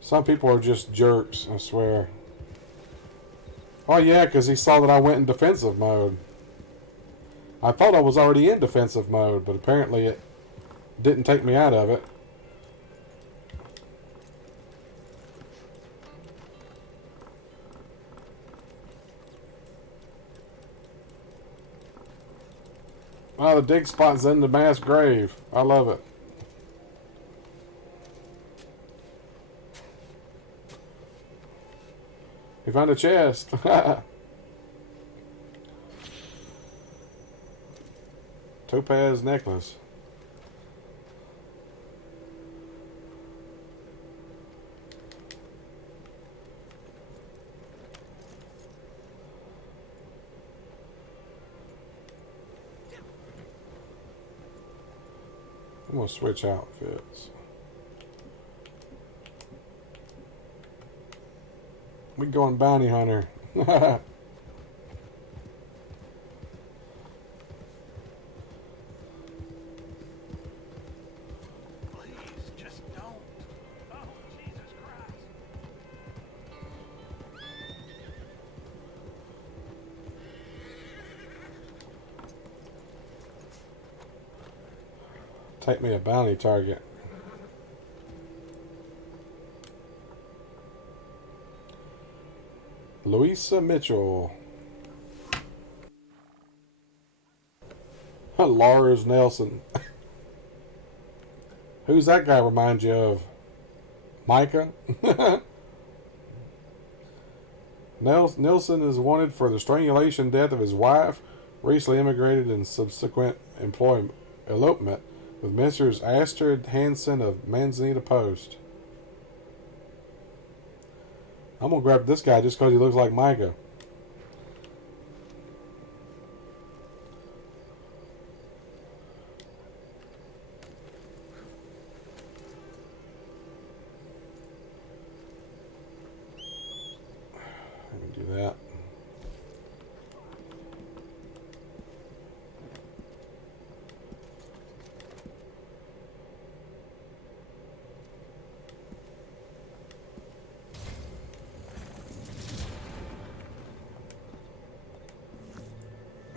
Some people are just jerks, I swear. Oh yeah, because he saw that I went in defensive mode. I thought I was already in defensive mode, but apparently it didn't take me out of it. Oh, the dig spot's in the mass grave. I love it. We found a chest. Topaz necklace. I'm gonna switch outfits. We going bounty hunter. Take me a bounty target. Louisa Mitchell. Lars Nelson. Who's that guy remind you of? Micah? Nilsson is wanted for the strangulation death of his wife, recently immigrated and subsequent elopement with Messrs. Astrid Hansen of Manzanita Post. I'm going to grab this guy just because he looks like Micah. Do that.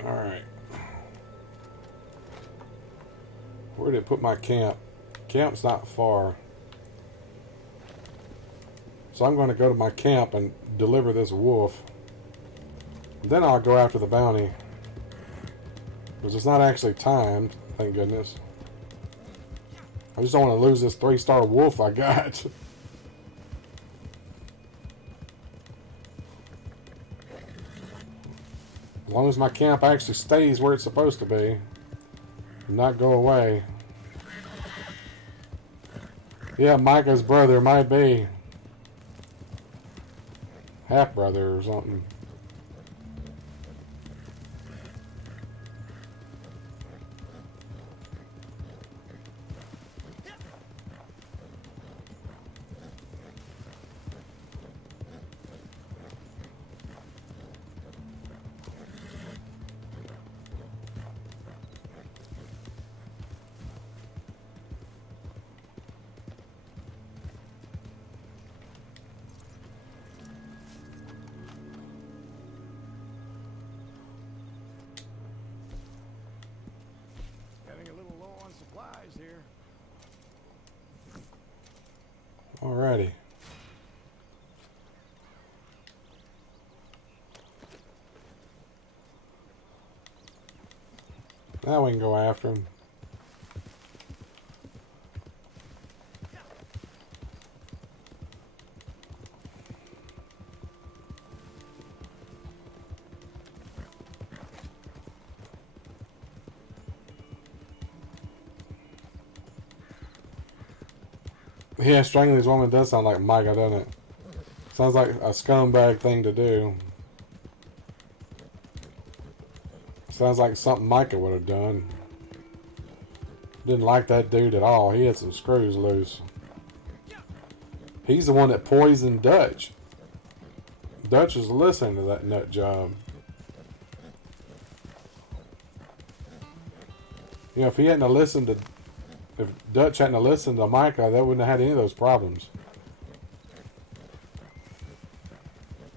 All right. Where did it put my camp? Camp's not far. So I'm going to go to my camp and deliver this wolf. Then I'll go after the bounty. Because it's not actually timed, thank goodness. I just don't want to lose this 3-star wolf I got. As long as my camp actually stays where it's supposed to be. And not go away. Yeah, Micah's brother might be. Half brother or something. Supplies here. Alrighty. Now we can go after him. Yeah, strangling this woman does sound like Micah, doesn't it? Sounds like a scumbag thing to do. Sounds like something Micah would have done. Didn't like that dude at all. He had some screws loose. He's the one that poisoned Dutch. Dutch was listening to that nut job. You know, if he hadn't listened to... If Dutch hadn't listened to Micah, they wouldn't have had any of those problems.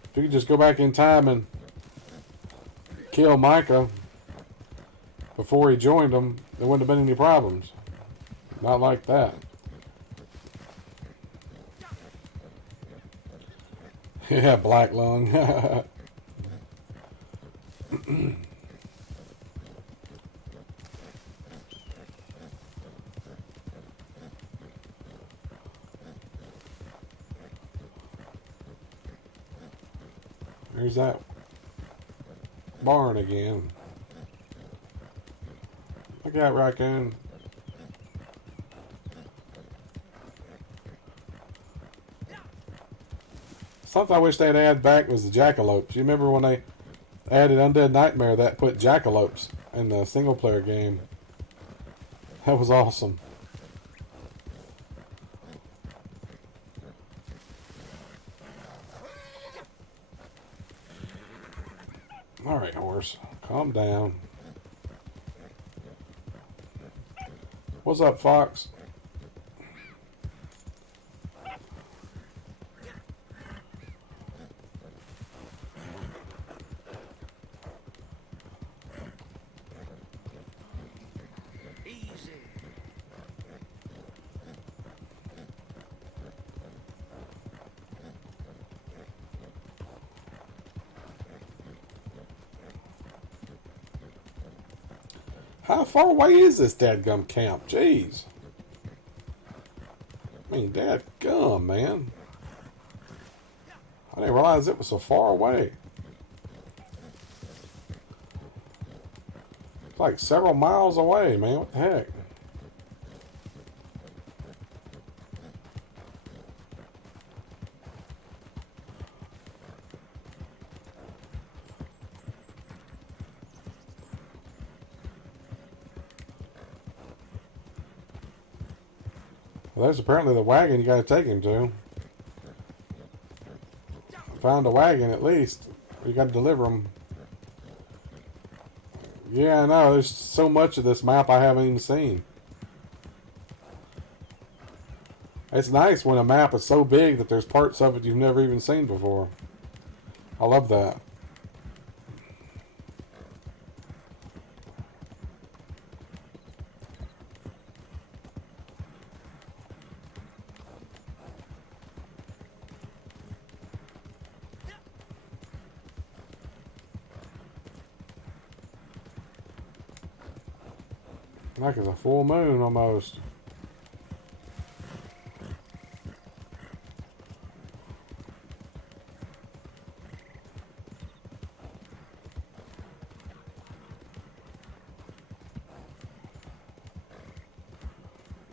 If you could just go back in time and kill Micah before he joined them, there wouldn't have been any problems. Not like that. Yeah, black lung. There's that barn again. Look at that raccoon. Something I wish they'd add back was the jackalopes. You remember when they added Undead Nightmare that put jackalopes in the single player game? That was awesome. Alright, horse. Calm down. What's up, Fox? How far away is this dadgum camp? Jeez. I mean, dadgum, man. I didn't realize it was so far away. It's like several miles away, man. What the heck? Well, there's apparently the wagon you got to take him to. Found a wagon at least. You got to deliver him. Yeah, I know. There's so much of this map I haven't even seen. It's nice when a map is so big that there's parts of it you've never even seen before. I love that. Like it's a full moon almost.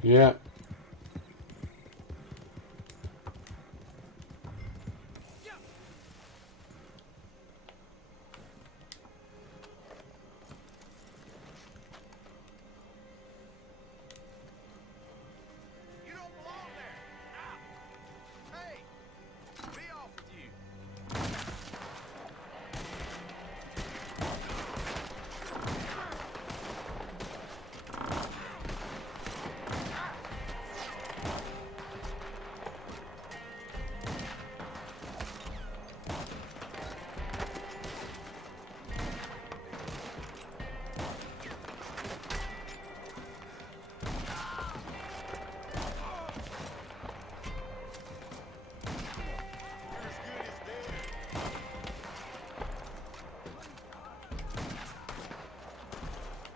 Yeah.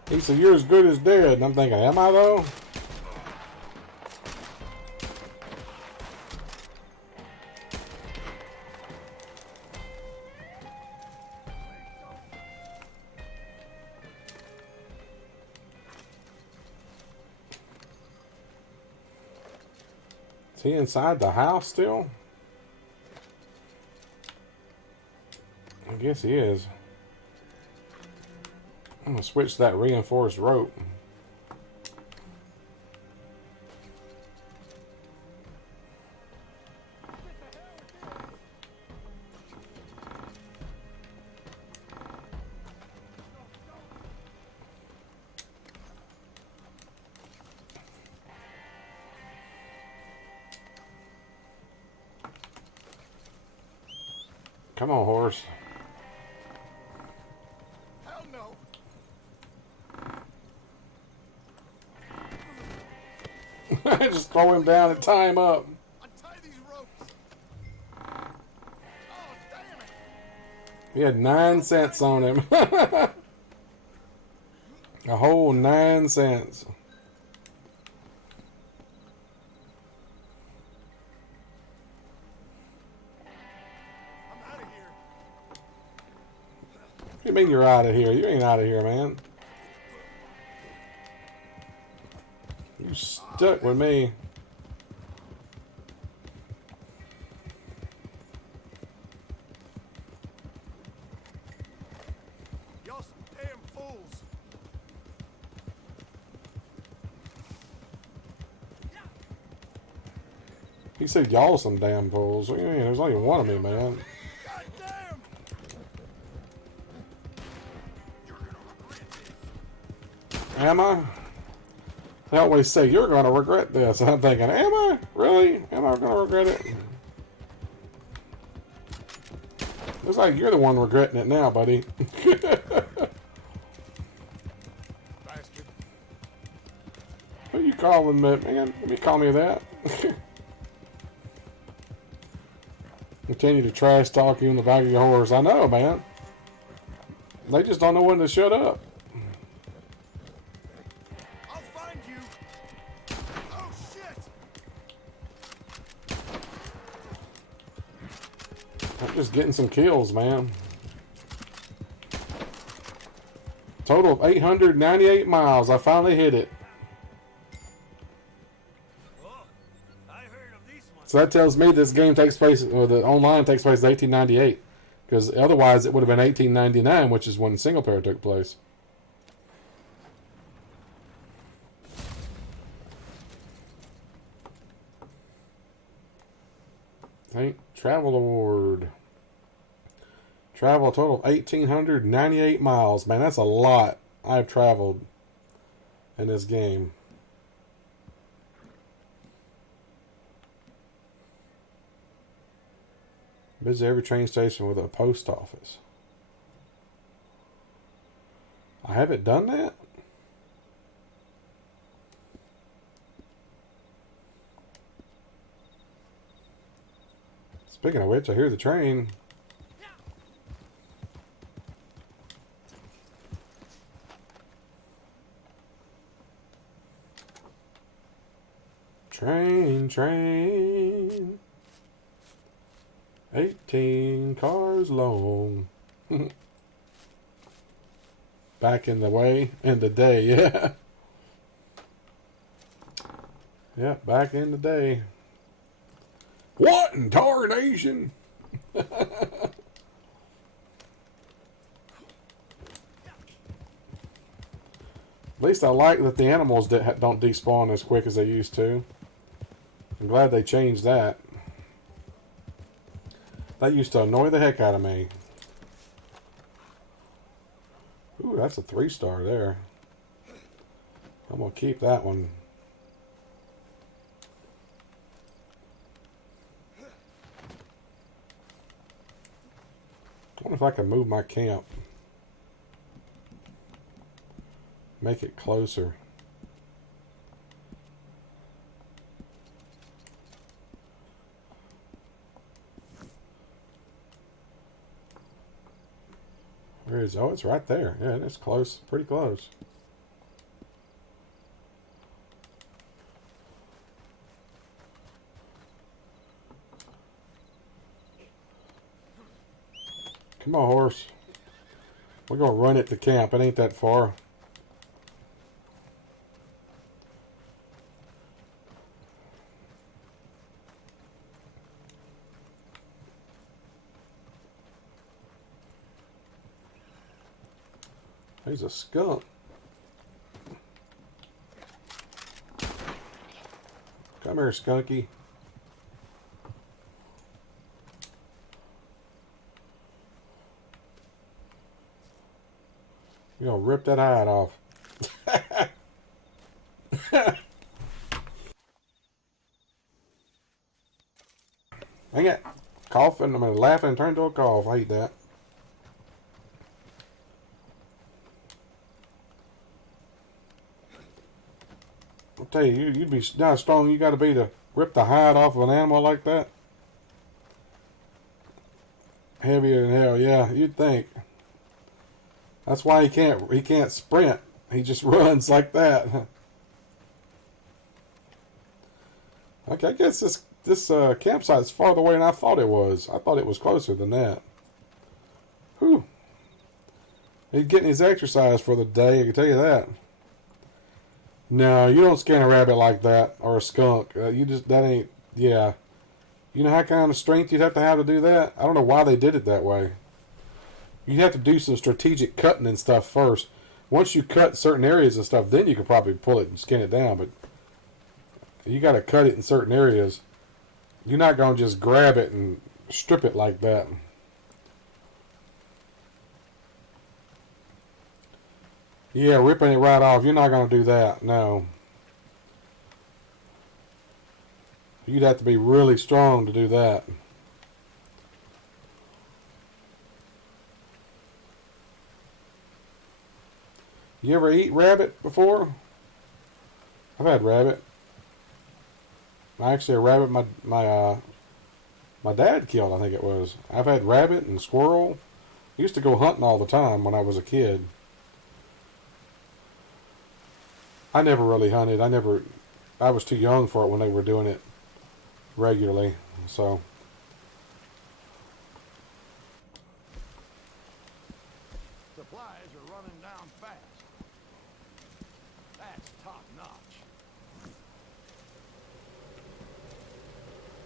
He said, "You're as good as dead." And I'm thinking, am I though? Is he inside the house still? I guess he is. I'm going to switch to that reinforced rope. Come on, horse. Hell no. Just throw him down and tie him up. Untie these ropes. Oh, damn it. He had 9 cents on him. A whole 9 cents. I'm out of here. What do you mean you're out of here? You ain't out of here, man. You stuck with me. Y'all some damn fools. He said y'all some damn fools. What do you mean? There's only one of me, man. God damn. Am I? They always say, "You're going to regret this." And I'm thinking, am I? Really? Am I going to regret it? Looks like you're the one regretting it now, buddy. Bastard. What are you calling me, man? Let me call me that. Continue to trash talk you in the back of your horse. I know, man. They just don't know when to shut up. I'm just getting some kills, man. Total of 898 miles. I finally hit it. So that tells me this game takes place, or the online takes place in 1898. Because otherwise it would have been 1899, which is when single player took place. Travel award. Travel a total of 1,898 miles. Man, that's a lot I've traveled in this game. Visit every train station with a post office. I haven't done that? Speaking of which, I hear the train. Train. 18 cars long. Back in the day, yeah. Yeah, back in the day. What in tarnation? At least I like that the animals don't despawn as quick as they used to. I'm glad they changed that. That used to annoy the heck out of me. Ooh, that's a 3-star there. I'm going to keep that one. I wonder if I can move my camp. Make it closer. Where is it? Oh, it's right there. Yeah, it's close. Pretty close. Come on, horse. We're going to run it to camp. It ain't that far. There's a skunk. Come here, skunky. You're gonna rip that hide off. Dang it. Coughing. I'm gonna laugh and turn to a cough. I hate that. I'll tell you, you'd be not strong you gotta be to rip the hide off of an animal like that. Heavier than hell, yeah, you'd think. That's why he can't sprint. He just runs like that. Okay, I guess this campsite is farther away than I thought it was. I thought it was closer than that. Whew. He's getting his exercise for the day, I can tell you that. No, you don't scan a rabbit like that, or a skunk. That ain't, yeah. You know how kind of strength you'd have to do that? I don't know why they did it that way. You'd have to do some strategic cutting and stuff first. Once you cut certain areas and stuff, then you could probably pull it and skin it down, but you got to cut it in certain areas. You're not going to just grab it and strip it like that. Yeah, ripping it right off. You're not going to do that. No. You'd have to be really strong to do that. You ever eat rabbit before? I've had rabbit. Actually, a rabbit my dad killed, I think it was. I've had rabbit and squirrel. I used to go hunting all the time when I was a kid. I never really hunted. I was too young for it when they were doing it regularly. So Supplies are running down fast. That's top notch.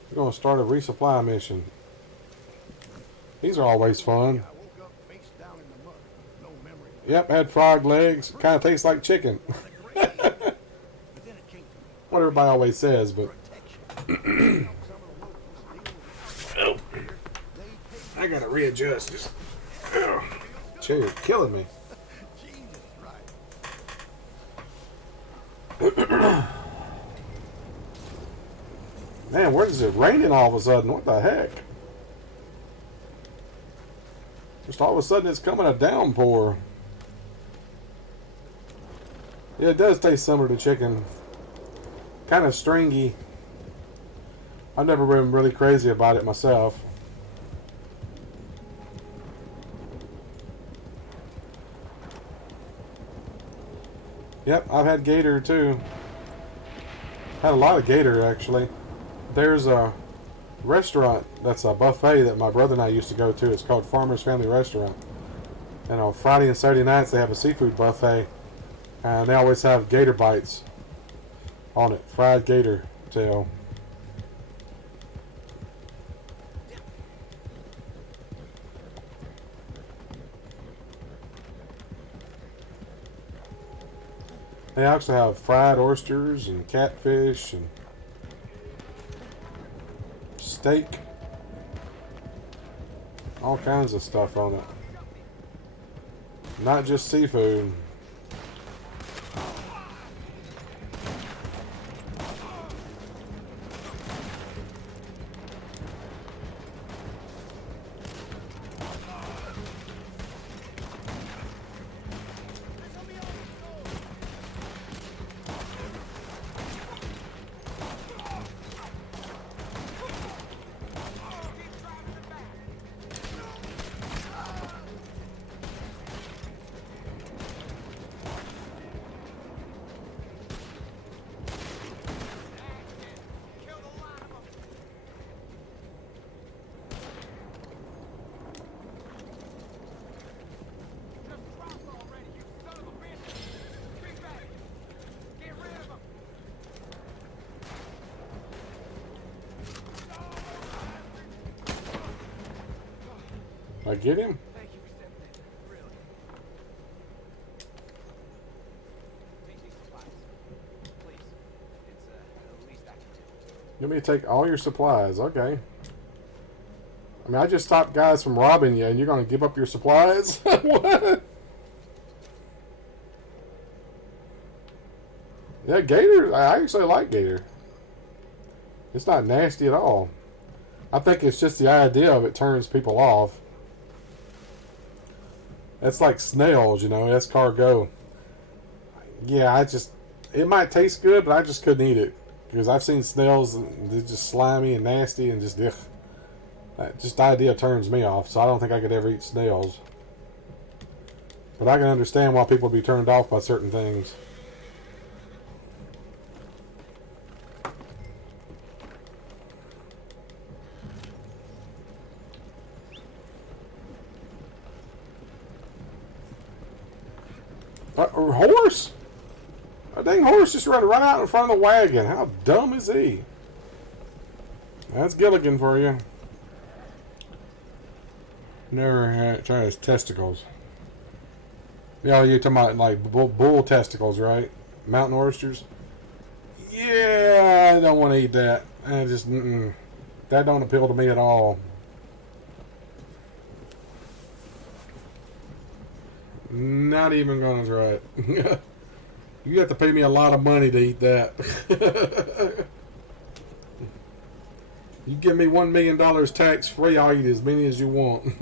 We're gonna start a resupply mission. These are always fun. I woke up face down in the mud. No memory. Yep, had frog legs. Kind of tastes like chicken. But then it came to me. What everybody always says, but Protection. Some of the locals deal with the I gotta readjust. Just chair killing me. Jesus, right. Man, where is it raining all of a sudden? What the heck? Just all of a sudden it's coming a downpour. Yeah, it does taste similar to chicken. Kind of stringy. I've never been really crazy about it myself. Yep, I've had gator too. Had a lot of gator actually. There's a restaurant that's a buffet that my brother and I used to go to. It's called Farmer's Family Restaurant. And on Friday and Saturday nights they have a seafood buffet. And they always have gator bites on it. Fried gator tail. They also have fried oysters and catfish and steak. All kinds of stuff on it. Not just seafood. I get him? Thank you for stepping in. Really. Take these supplies. Please. It's the least I can do. You want me to take all your supplies? Okay. I mean, I just stopped guys from robbing you, and you're going to give up your supplies? What? Yeah, gator. I actually like gator. It's not nasty at all. I think it's just the idea of it turns people off. That's like snails, you know, escargot. Yeah, it might taste good, but I just couldn't eat it. Because I've seen snails, and they're just slimy and nasty and just, ugh. Just the idea turns me off, so I don't think I could ever eat snails. But I can understand why people be turned off by certain things. A horse? A dang horse just ran right out in front of the wagon. How dumb is he? That's Gilligan for you. Never had tried his testicles. Yeah, you're talking about like bull testicles, right? Mountain oysters. Yeah, I don't want to eat that. I just that don't appeal to me at all. Not even gonna try it. You have to pay me a lot of money to eat that. You give me $1 million tax free, I'll eat as many as you want.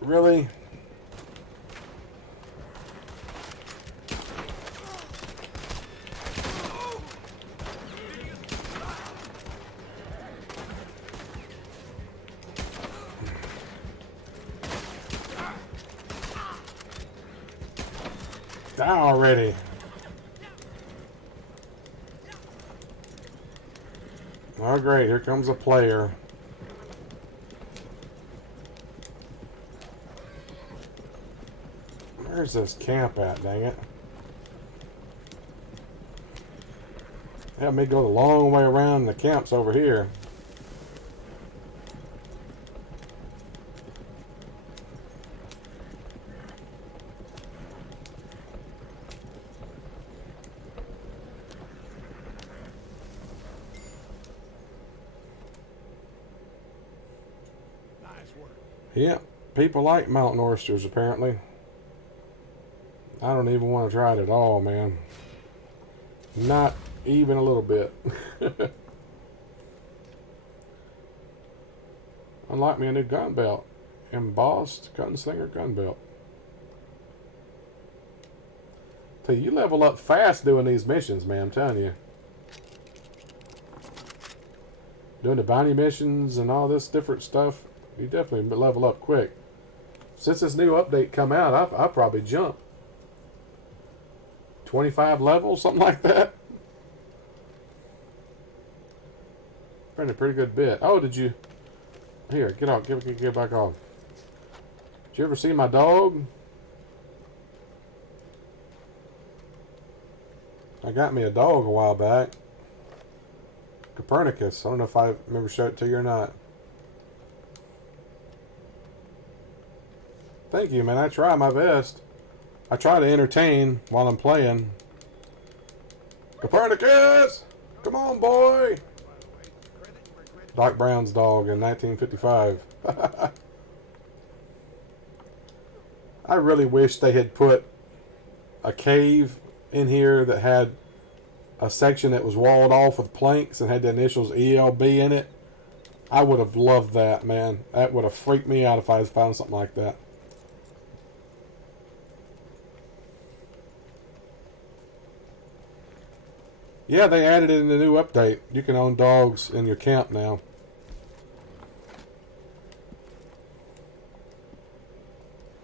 Really? Die already. Oh great, here comes a player. Where's this camp at, dang it? Had me go the long way around, the camp's over here. Nice work. Yep, people like mountain oysters apparently. I don't even want to try it at all, man. Not even a little bit. Unlock me a new gun belt. Embossed gunslinger gun belt. Tell you, you level up fast doing these missions, man, I'm telling you. Doing the bounty missions and all this different stuff, you definitely level up quick. Since this new update come out, I've probably jumped 25 levels, something like that. Been a pretty good bit. Oh, did you? Here, get off. Get back off. Did you ever see my dog? I got me a dog a while back. Copernicus. I don't know if I remember showed it to you or not. Thank you, man. I try my best. I try to entertain while I'm playing. Copernicus! Come on, boy! Doc Brown's dog in 1955. I really wish they had put a cave in here that had a section that was walled off with planks and had the initials ELB in it. I would have loved that, man. That would have freaked me out if I had found something like that. Yeah, they added it in the new update. You can own dogs in your camp now.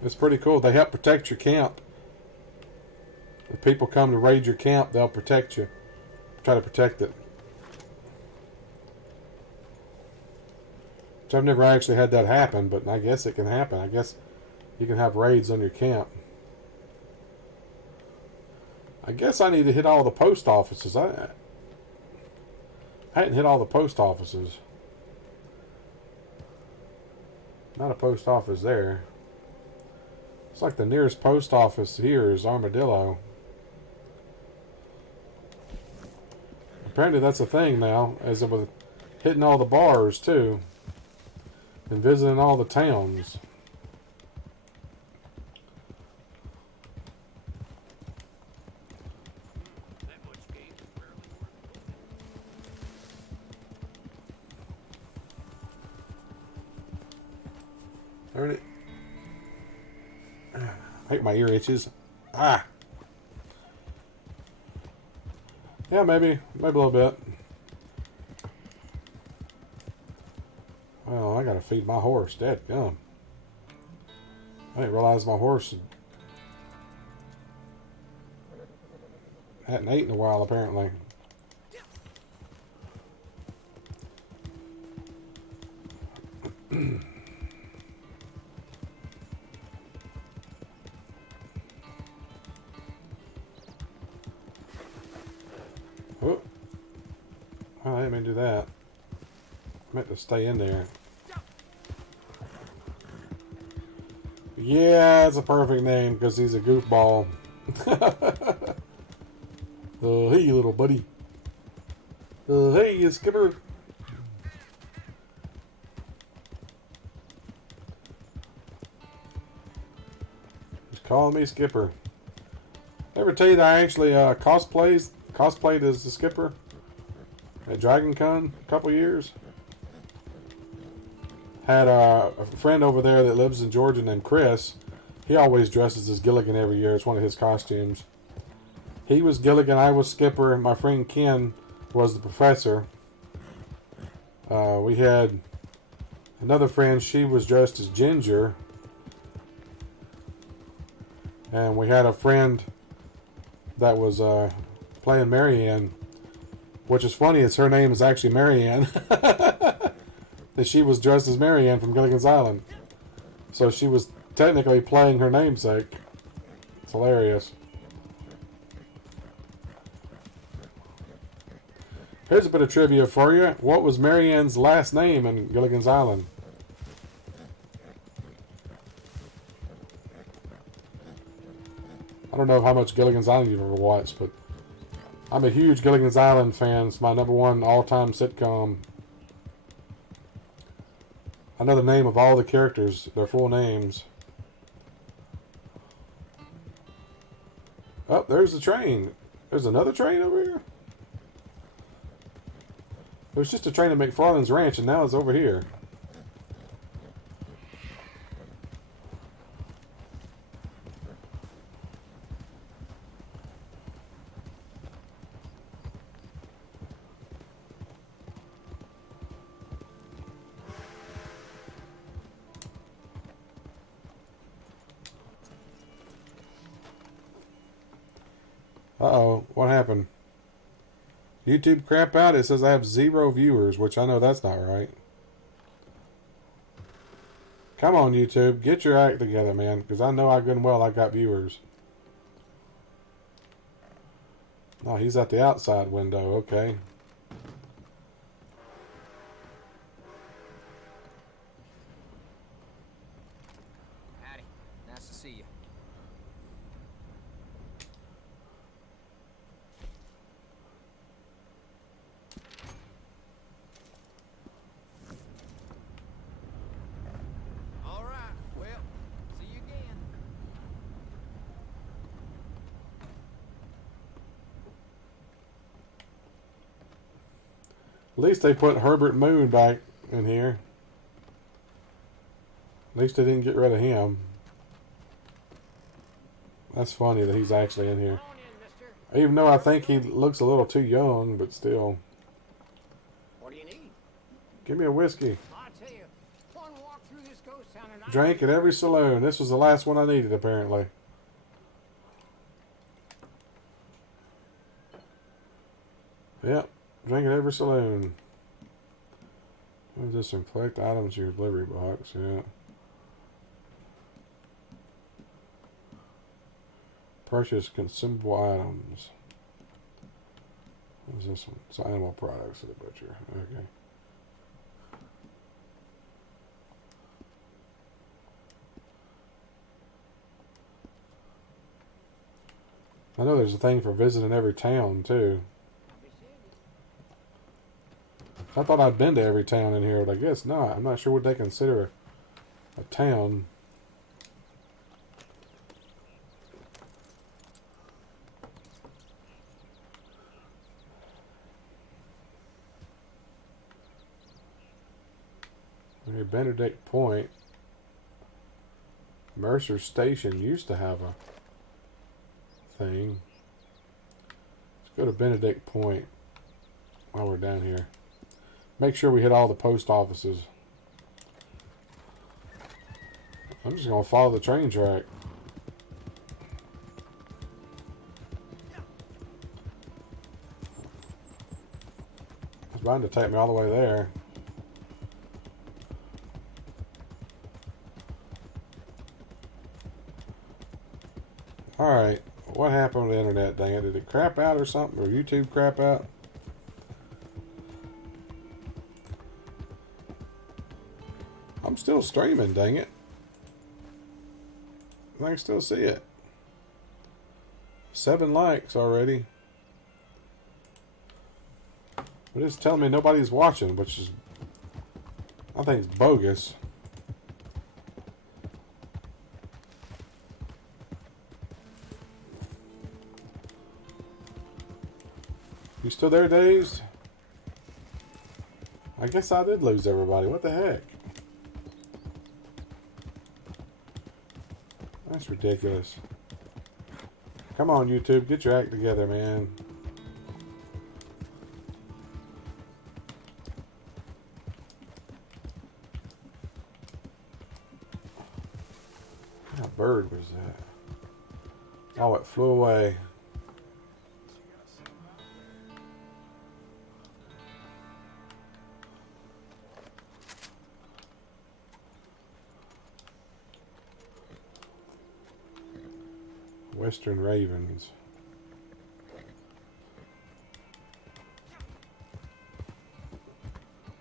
It's pretty cool. They help protect your camp. If people come to raid your camp, they'll protect you. Try to protect it. Which I've never actually had that happen, but I guess it can happen. I guess you can have raids on your camp. I guess I need to hit all the post offices. I hadn't hit all the post offices. Not a post office there. It's like the nearest post office here is Armadillo. Apparently that's a thing now, as it was hitting all the bars too. And visiting all the towns. Darn it. I think my ear itches. Ah. Yeah, maybe a little bit. Well, I gotta feed my horse. Dadgum. I didn't realize my horse hadn't ate in a while, apparently. Oh, I didn't mean to do that. I meant to stay in there. Yeah, it's a perfect name because he's a goofball. Hey, little buddy. Hey, Skipper. Just call me Skipper. Ever tell you that I actually cosplayed as the Skipper at Dragon Con a couple years? Had a friend over there that lives in Georgia named Chris. He always dresses as Gilligan every year. It's one of his costumes. He was Gilligan, I was Skipper, and my friend Ken was the professor. We had another friend, she was dressed as Ginger. And we had a friend that was playing Marianne, which is funny, is her name is actually Marianne. That she was dressed as Marianne from Gilligan's Island. So she was technically playing her namesake. It's hilarious. Here's a bit of trivia for you. What was Marianne's last name in Gilligan's Island? I don't know how much Gilligan's Island you've ever watched, but I'm a huge Gilligan's Island fan. It's my #1 all-time sitcom. I know the name of all the characters, their full names. Oh, there's the train. There's another train over here? It was just a train to McFarland's Ranch, and now it's over here. Uh-oh, what happened? YouTube crap out? It says I have 0 viewers, which I know that's not right. Come on, YouTube. Get your act together, man, because I know I good and well I got viewers. Oh, he's at the outside window. Okay. Howdy. Nice to see you. All right. Well, see you again. At least they put Herbert Moon back in here. At least they didn't get rid of him. That's funny that he's actually in here. Come on in, mister. Even though I think he looks a little too young, but still. What do you need? Give me a whiskey. I tell you, one walk through this ghost town and Drank at every saloon. This was the last one I needed, apparently. Yep. Drank at every saloon. What is this? Some collect items to your delivery box. Yeah. Purchase consumable items. What is this one? It's animal products at the butcher. Okay. I know there's a thing for visiting every town, too. I thought I'd been to every town in here, but I guess not. I'm not sure what they consider a town. Okay, Benedict Point. Mercer Station used to have a thing. Let's go to Benedict Point while we're down here. Make sure we hit all the post offices. I'm just going to follow the train track. It's bound to take me all the way there. Alright, what happened to the internet, dang it? Did it crap out or something? Or YouTube crap out? I'm still streaming, dang it. I can still see it. 7 likes already. But it's telling me nobody's watching, which is, I think it's bogus. You still there, Dazed? I guess I did lose everybody. What the heck? That's ridiculous. Come on, YouTube. Get your act together, man. What kind of bird was that? Oh, it flew away. Western Ravens.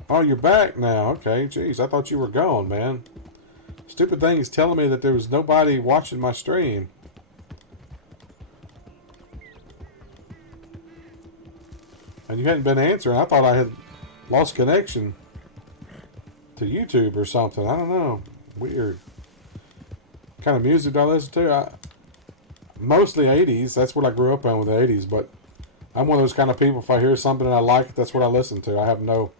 Oh, you're back now. Okay, jeez, I thought you were gone, man. Stupid thing is telling me that there was nobody watching my stream. And you hadn't been answering. I thought I had lost connection to YouTube or something. I don't know. Weird. What kind of music do I listen to? Mostly 80s. That's what I grew up on, with the 80s. But I'm one of those kind of people, if I hear something and I like it, that's what I listen to. I have no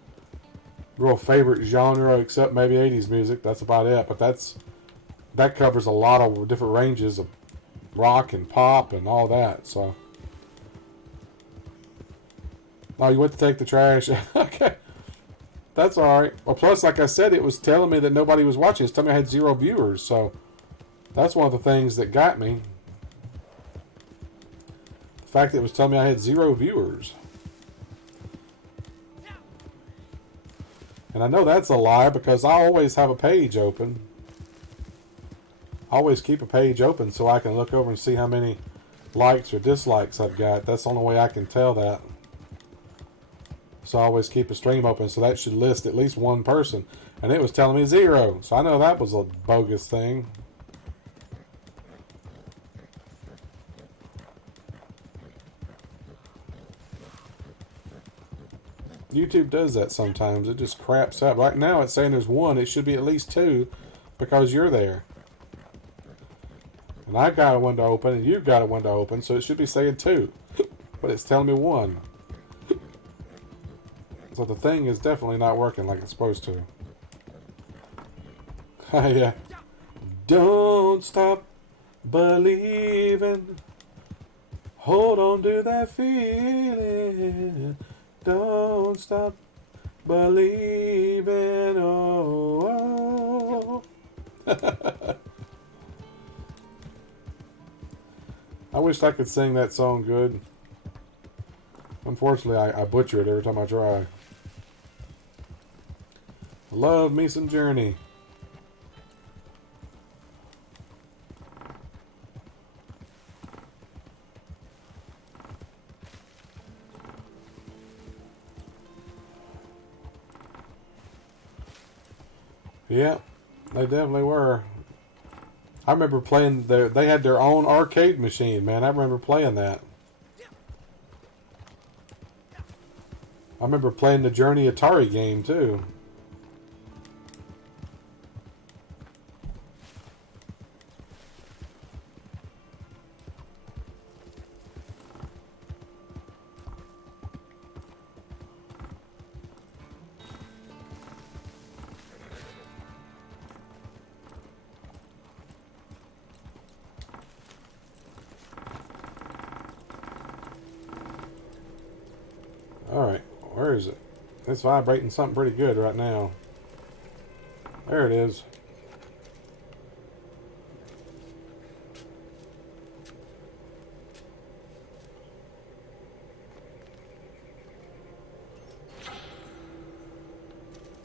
real favorite genre except maybe 80s music. That's about it. But that covers a lot of different ranges of rock and pop and all that. So, oh, you went to take the trash. Okay, that's all right. Well, plus, like I said, it was telling me that nobody was watching. It's telling me I had 0 viewers. So that's one of the things that got me. The fact that it was telling me I had 0 viewers. And I know that's a lie because I always have a page open. I always keep a page open so I can look over and see how many likes or dislikes I've got. That's the only way I can tell that. So I always keep a stream open, so that should list at least one person. And it was telling me 0. So I know that was a bogus thing. YouTube does that sometimes. It just craps up. Right now it's saying there's 1. It should be at least 2 because you're there. And I got a window open and you've got a window open, so it should be saying 2. But it's telling me 1. So the thing is definitely not working like it's supposed to. Yeah. Don't stop believing. Hold on to that feeling. Don't stop believing. Oh, oh. I wish I could sing that song good. Unfortunately, I butcher it every time I try. Love me some Journey. Yeah, they definitely were. I remember playing they had their own arcade machine, man. I remember playing that. I remember playing the Journey Atari game too. Alright, where is it? It's vibrating something pretty good right now. There it is.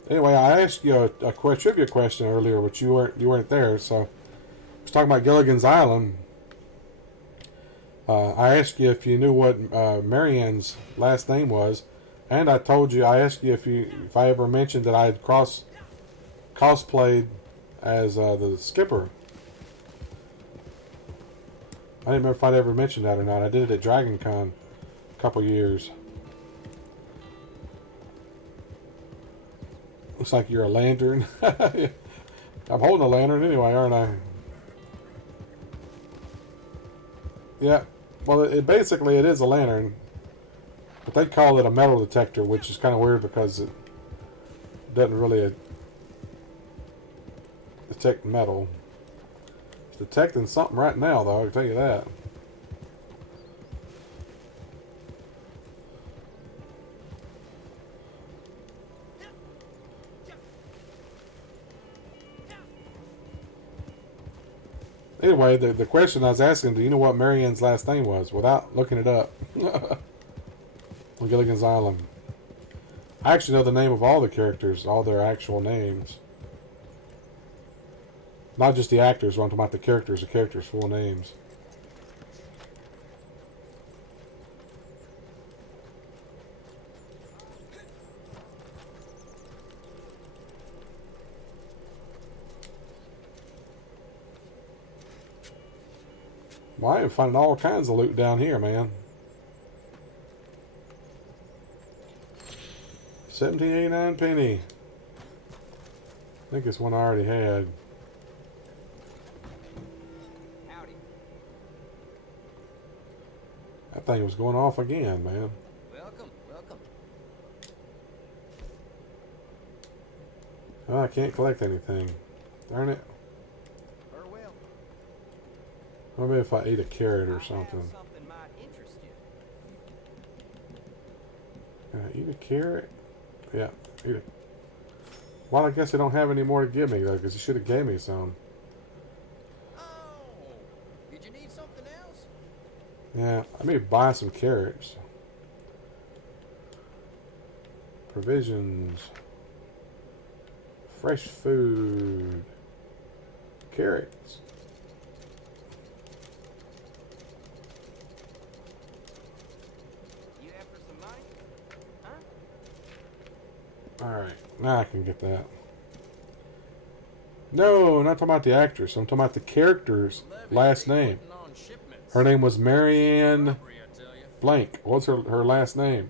Anyway, I asked you a trivia question earlier, which you weren't there, so I was talking about Gilligan's Island. I asked you if you knew what Marianne's last name was, and I asked you if I ever mentioned that I had cosplayed as the skipper. I didn't remember if I'd ever mentioned that or not. I did it at Dragon Con a couple years. Looks like you're a lantern. I'm holding a lantern anyway, aren't I? Yeah. Well, basically it is a lantern, but they call it a metal detector, which is kind of weird because it doesn't really detect metal. It's detecting something right now, though, I can tell you that. Anyway, the question I was asking, do you know what Marianne's last name was? Without looking it up. On Gilligan's Island. I actually know the name of all the characters, all their actual names. Not just the actors, but I'm talking about the characters' full names. Well, I am finding all kinds of loot down here, man. 17.89 penny. I think it's one I already had. Howdy. That thing was going off again, man. Welcome, welcome. Oh, I can't collect anything. Darn it. Farewell. Maybe if I eat a carrot I or have something. something might interest you. Can I eat a carrot? Yeah, eat it. Well, I guess they don't have any more to give me, though, because you should have gave me some. Oh, did you need something else? Yeah, I may buy some carrots. Provisions. Fresh food. Carrots. You after some money? Huh? Alright, now I can get that. No, I'm not talking about the actress. I'm talking about the character's last name. Her name was Marianne Blank. What's her last name?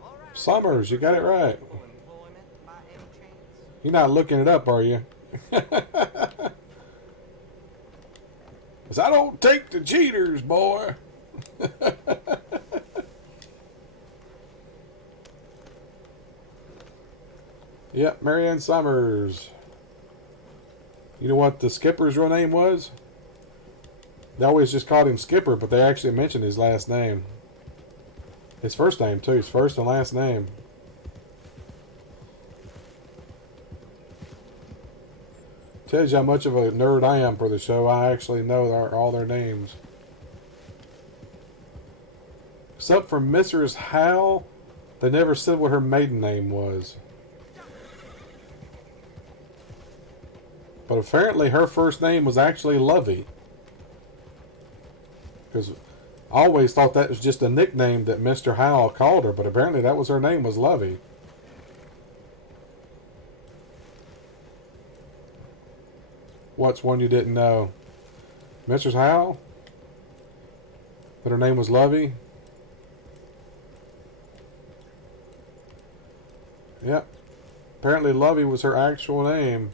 All right. Summers, you got it right. Full employment by any chance? You're not looking it up, are you? 'Cause I don't take the cheaters, boy. Yep, Marianne Summers. You know what the skipper's real name was? They always just called him Skipper, but they actually mentioned his last name. His first name, too. His first and last name. Tells you how much of a nerd I am for the show. I actually know all their names. Except for Mrs. Howell, they never said what her maiden name was. But apparently her first name was actually Lovey. Because I always thought that was just a nickname that Mr. Howell called her, but apparently that was her name, was Lovey. What's one you didn't know? Mrs. Howell? That her name was Lovey? Yep. Apparently Lovey was her actual name.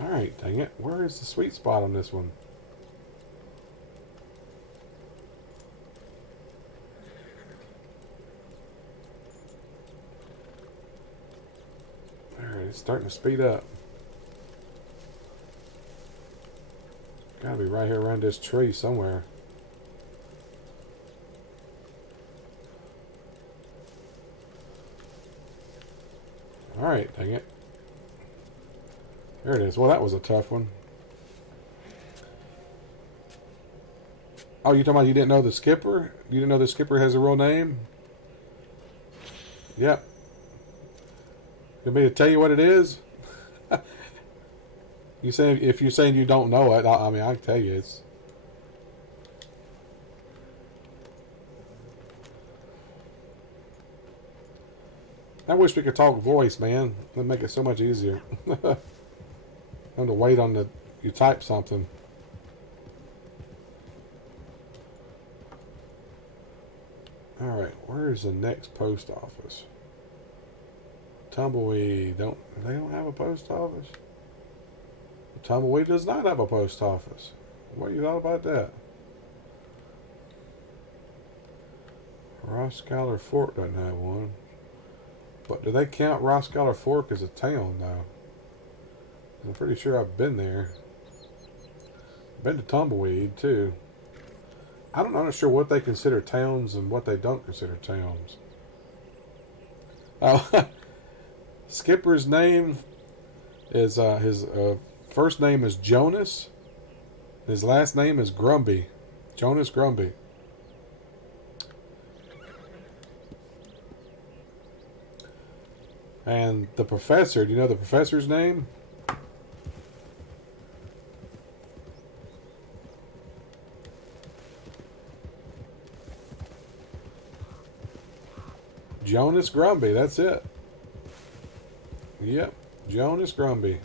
Alright, dang it. Where is the sweet spot on this one? Alright, it's starting to speed up. Gotta be right here around this tree somewhere. Alright, dang it. There it is. Well, that was a tough one. Oh, you talking about you didn't know the skipper? You didn't know the skipper has a real name? Yep. You want me to tell you what it is? You say if you're saying you don't know it, I mean I can tell you it's. I wish we could talk voice, man. That'd make it so much easier. Have to wait on you type something. Alright, where's the next post office? Tumbleweed. They don't have a post office? Tumbleweed does not have a post office. What do you thought about that? Rosscaller Fork doesn't have one. But do they count Rosscaller Fork as a town, though? I'm pretty sure I've been there. Been to Tumbleweed, too. I'm not sure what they consider towns and what they don't consider towns. Oh, Skipper's name is, his first name is Jonas. His last name is Grumby. Jonas Grumby. And the professor, do you know the professor's name? Jonas Grumby, that's it. Yep, Jonas Grumby.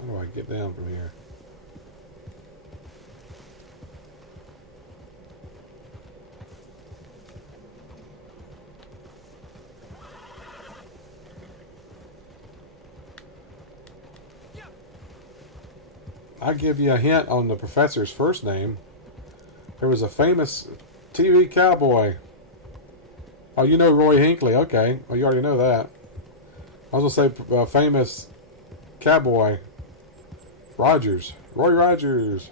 How do I get down from here? I'll give you a hint on the professor's first name. There was a famous TV cowboy. Oh, you know Roy Hinckley. Okay. Well, you already know that. I was going to say famous cowboy. Rogers. Roy Rogers.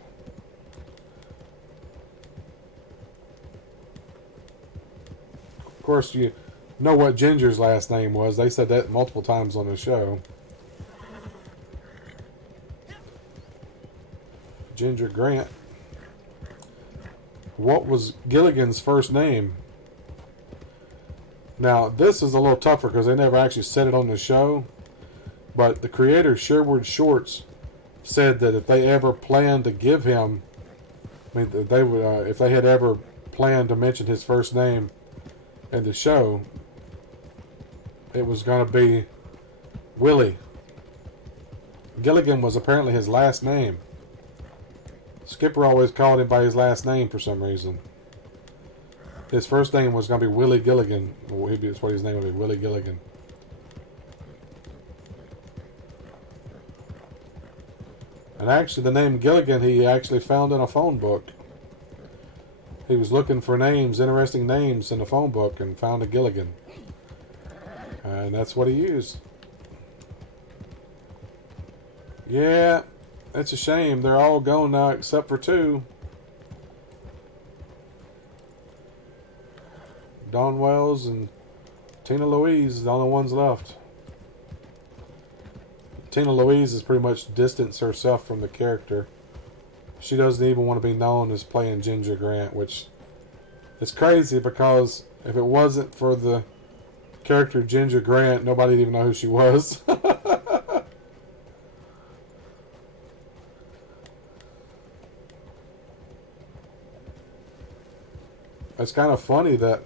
Of course, you know what Ginger's last name was. They said that multiple times on the show. Ginger Grant. What was Gilligan's first name? Now, this is a little tougher because they never actually said it on the show. But the creator, Sherwood Shorts, said that if they ever planned to give him, I mean, they would, if they had ever planned to mention his first name in the show, it was going to be Willie. Gilligan was apparently his last name. Skipper always called him by his last name for some reason. His first name was going to be Willie Gilligan. That's what his name would be, Willie Gilligan. And actually, the name Gilligan he actually found in a phone book. He was looking for names, interesting names in the phone book, and found a Gilligan. And that's what he used. Yeah, it's a shame. They're all gone now except for two. Don Wells and Tina Louise, the only ones left. Tina Louise has pretty much distanced herself from the character. She doesn't even want to be known as playing Ginger Grant, which is crazy because if it wasn't for the character Ginger Grant, nobody'd even know who she was. It's kind of funny that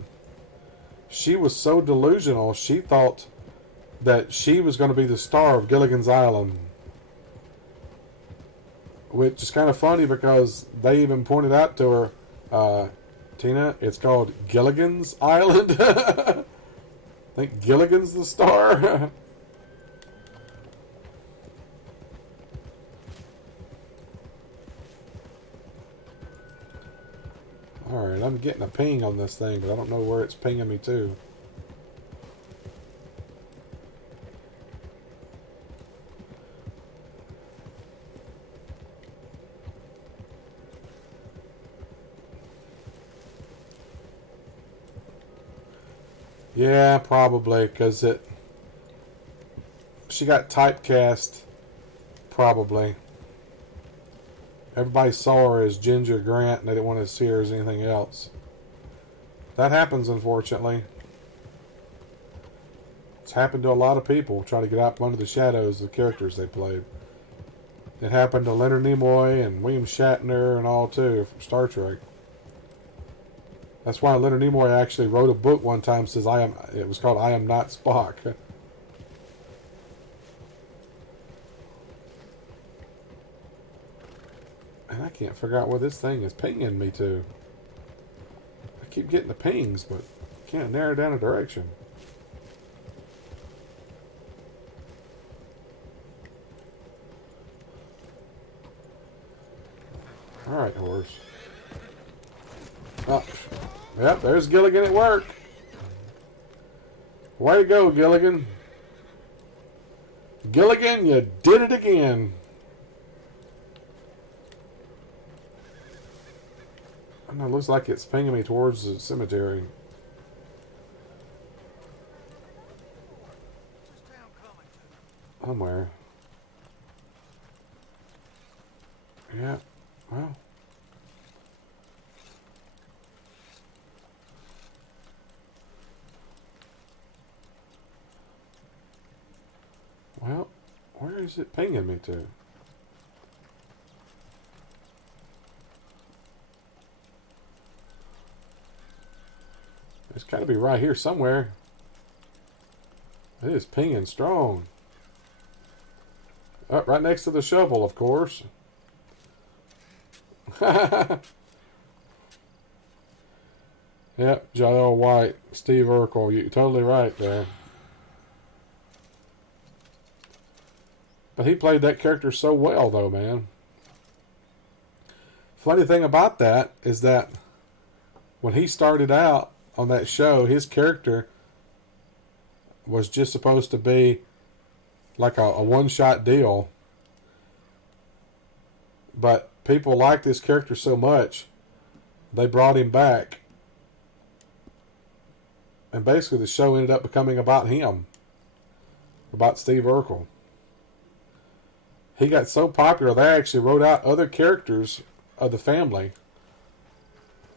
she was so delusional, she thought that she was going to be the star of Gilligan's Island. Which is kind of funny because they even pointed out to her, Tina, it's called Gilligan's Island. I think Gilligan's the star. Alright, I'm getting a ping on this thing, but I don't know where it's pinging me to. Yeah, probably, because she got typecast, probably. Everybody saw her as Ginger Grant, and they didn't want to see her as anything else. That happens, unfortunately. It's happened to a lot of people, trying to get out from under the shadows of the characters they played. It happened to Leonard Nimoy and William Shatner and all, too, from Star Trek. That's why Leonard Nimoy actually wrote a book one time, says it was called I Am Not Spock. And I can't figure out where this thing is pinging me to. I keep getting the pings, but can't narrow down a direction. Alright, horse. Oh, yep, there's Gilligan at work. Way to go, Gilligan. Gilligan, you did it again. I don't know, it looks like it's pinging me towards the cemetery. Somewhere. Yeah, well. Well, where is it pinging me to? It's got to be right here somewhere. It is pinging strong. Up right next to the shovel, of course. Yep, J.L. White, Steve Urkel. You're totally right there. But he played that character so well, though, man. Funny thing about that is that when he started out on that show, his character was just supposed to be like a one-shot deal. But people liked this character so much, they brought him back. And basically the show ended up becoming about him. About Steve Urkel. He got so popular, they actually wrote out other characters of the family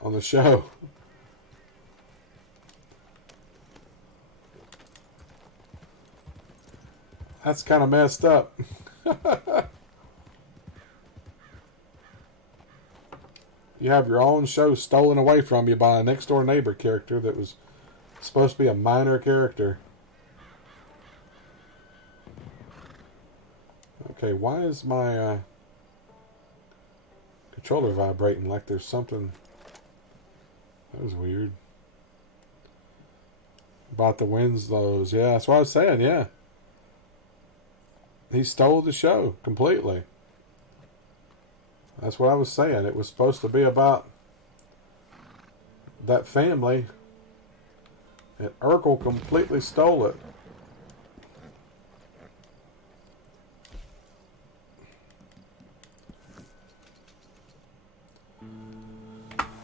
on the show. That's kind of messed up. You have your own show stolen away from you by a next door neighbor character that was supposed to be a minor character. Okay, why is my controller vibrating like there's something? That was weird. About the Winslows. Yeah, that's what I was saying, yeah. He stole the show completely. That's what I was saying. It was supposed to be about that family, and Urkel completely stole it.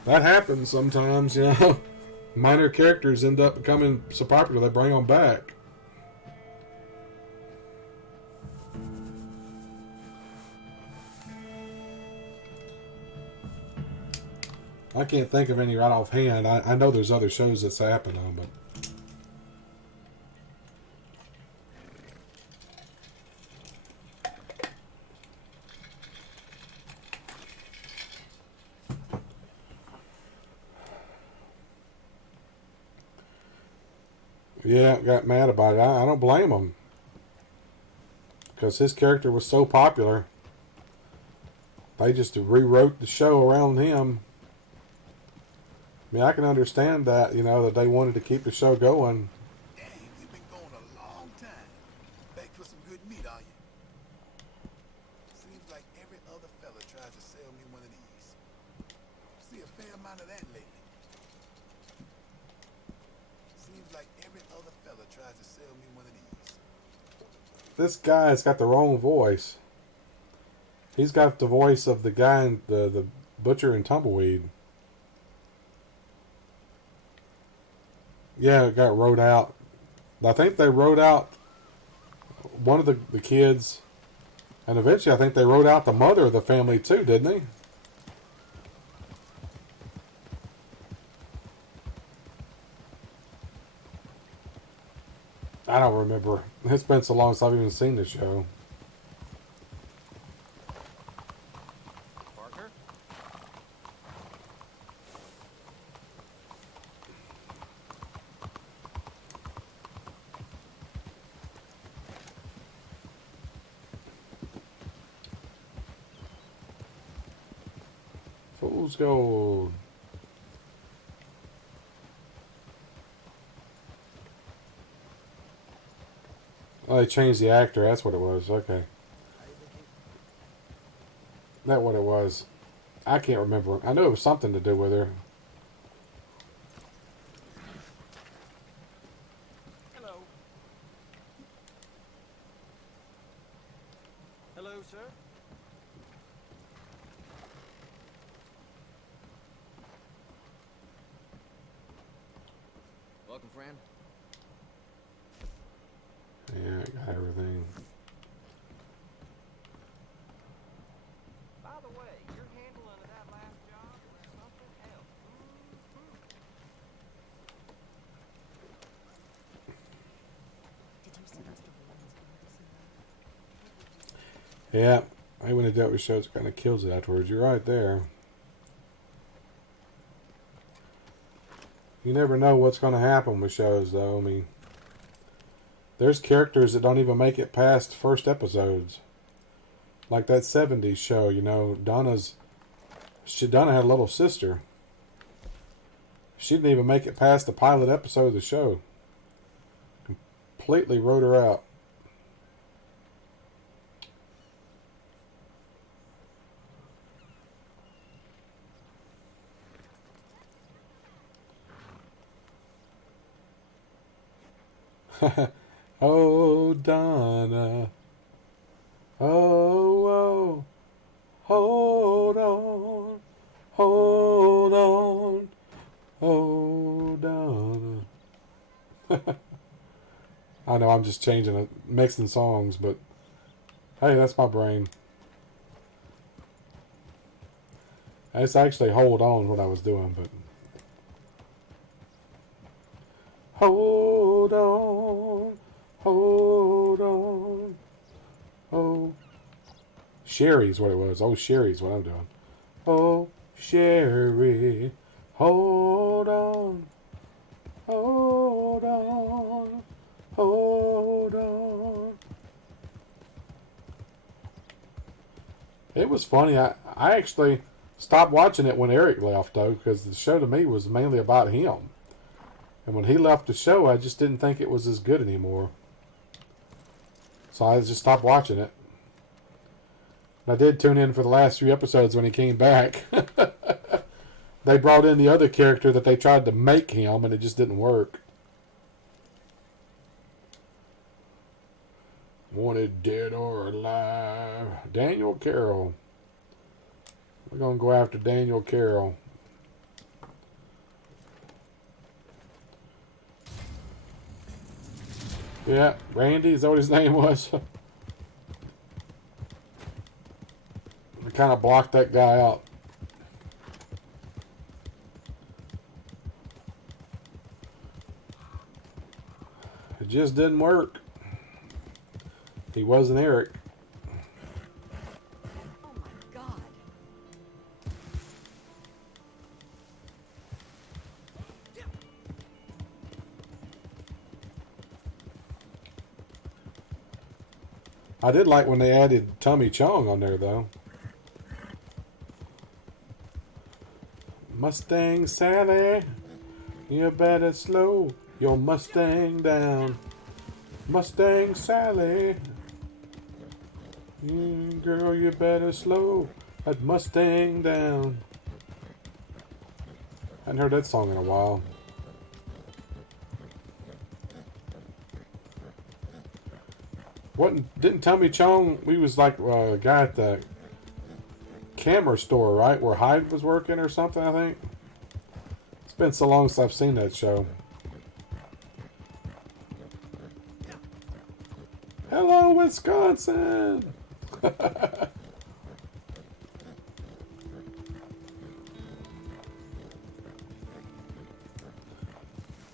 That happens sometimes, you know. Minor characters end up becoming so popular they bring them back. I can't think of any right offhand. I know there's other shows that's happened on, but yeah, got mad about it. I don't blame him because his character was so popular. They just rewrote the show around him. I mean, I can understand that, you know, that they wanted to keep the show going. Dang, you've been going a long time. Back for some good meat, are you? Seems like every other fella tries to sell me one of these. See a fair amount of that lately. Seems like every other fella tries to sell me one of these. This guy's got the wrong voice. He's got the voice of the guy in the Butcher and Tumbleweed. Yeah, it got wrote out. I think they wrote out one of the kids, and eventually I think they wrote out the mother of the family too, didn't they? I don't remember. It's been so long since I've even seen the show. Partner? Fool's Gold. Oh, they changed the actor. That's what it was. Okay. That's what it was. I can't remember. I knew it was something to do with her. Hello. Hello, sir. Welcome, friend. Yeah, I got everything. By the way, Yeah, I when they do it with shows, it kind of kills it afterwards. You're right there. You never know what's going to happen with shows, though. I mean, there's characters that don't even make it past first episodes. Like that 70s show, you know, Donna had a little sister. She didn't even make it past the pilot episode of the show. Completely wrote her out. Oh, Donna. Oh, oh. Hold on. Hold on. Oh, Donna. I know I'm just changing it, mixing songs, but hey, that's my brain. It's actually hold on what I was doing, but hold on, hold on. Oh, Sherry's what it was. Oh, Sherry's what I'm doing. Oh, Sherry, hold on, hold on, hold on. It was funny. I actually stopped watching it when Eric left, though, because the show to me was mainly about him. And when he left the show, I just didn't think it was as good anymore. So I just stopped watching it. And I did tune in for the last few episodes when he came back. They brought in the other character that they tried to make him, and it just didn't work. Wanted dead or alive. Daniel Carroll. We're going to go after Daniel Carroll. Yeah, Randy, is that what his name was? I kind of blocked that guy out. It just didn't work. He wasn't Eric. Oh my God. I did like when they added Tommy Chong on there, though. Mustang Sally, you better slow your Mustang down. Mustang Sally, girl, you better slow that Mustang down. I hadn't heard that song in a while. Didn't Tommy Chong, we was like a guy at the camera store, right? Where Hyde was working or something, I think. It's been so long since I've seen that show. Hello, Wisconsin!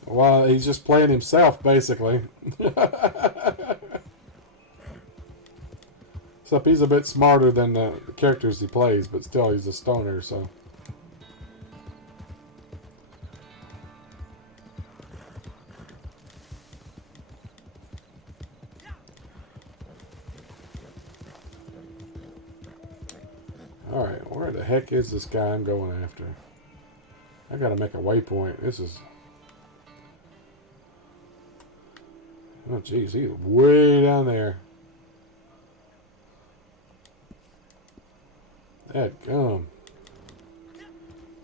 Well, he's just playing himself, basically. Except he's a bit smarter than the characters he plays, but still he's a stoner, so. Alright, where the heck is this guy I'm going after? I gotta make a waypoint. This is... Oh, jeez, he's way down there. Dadgum.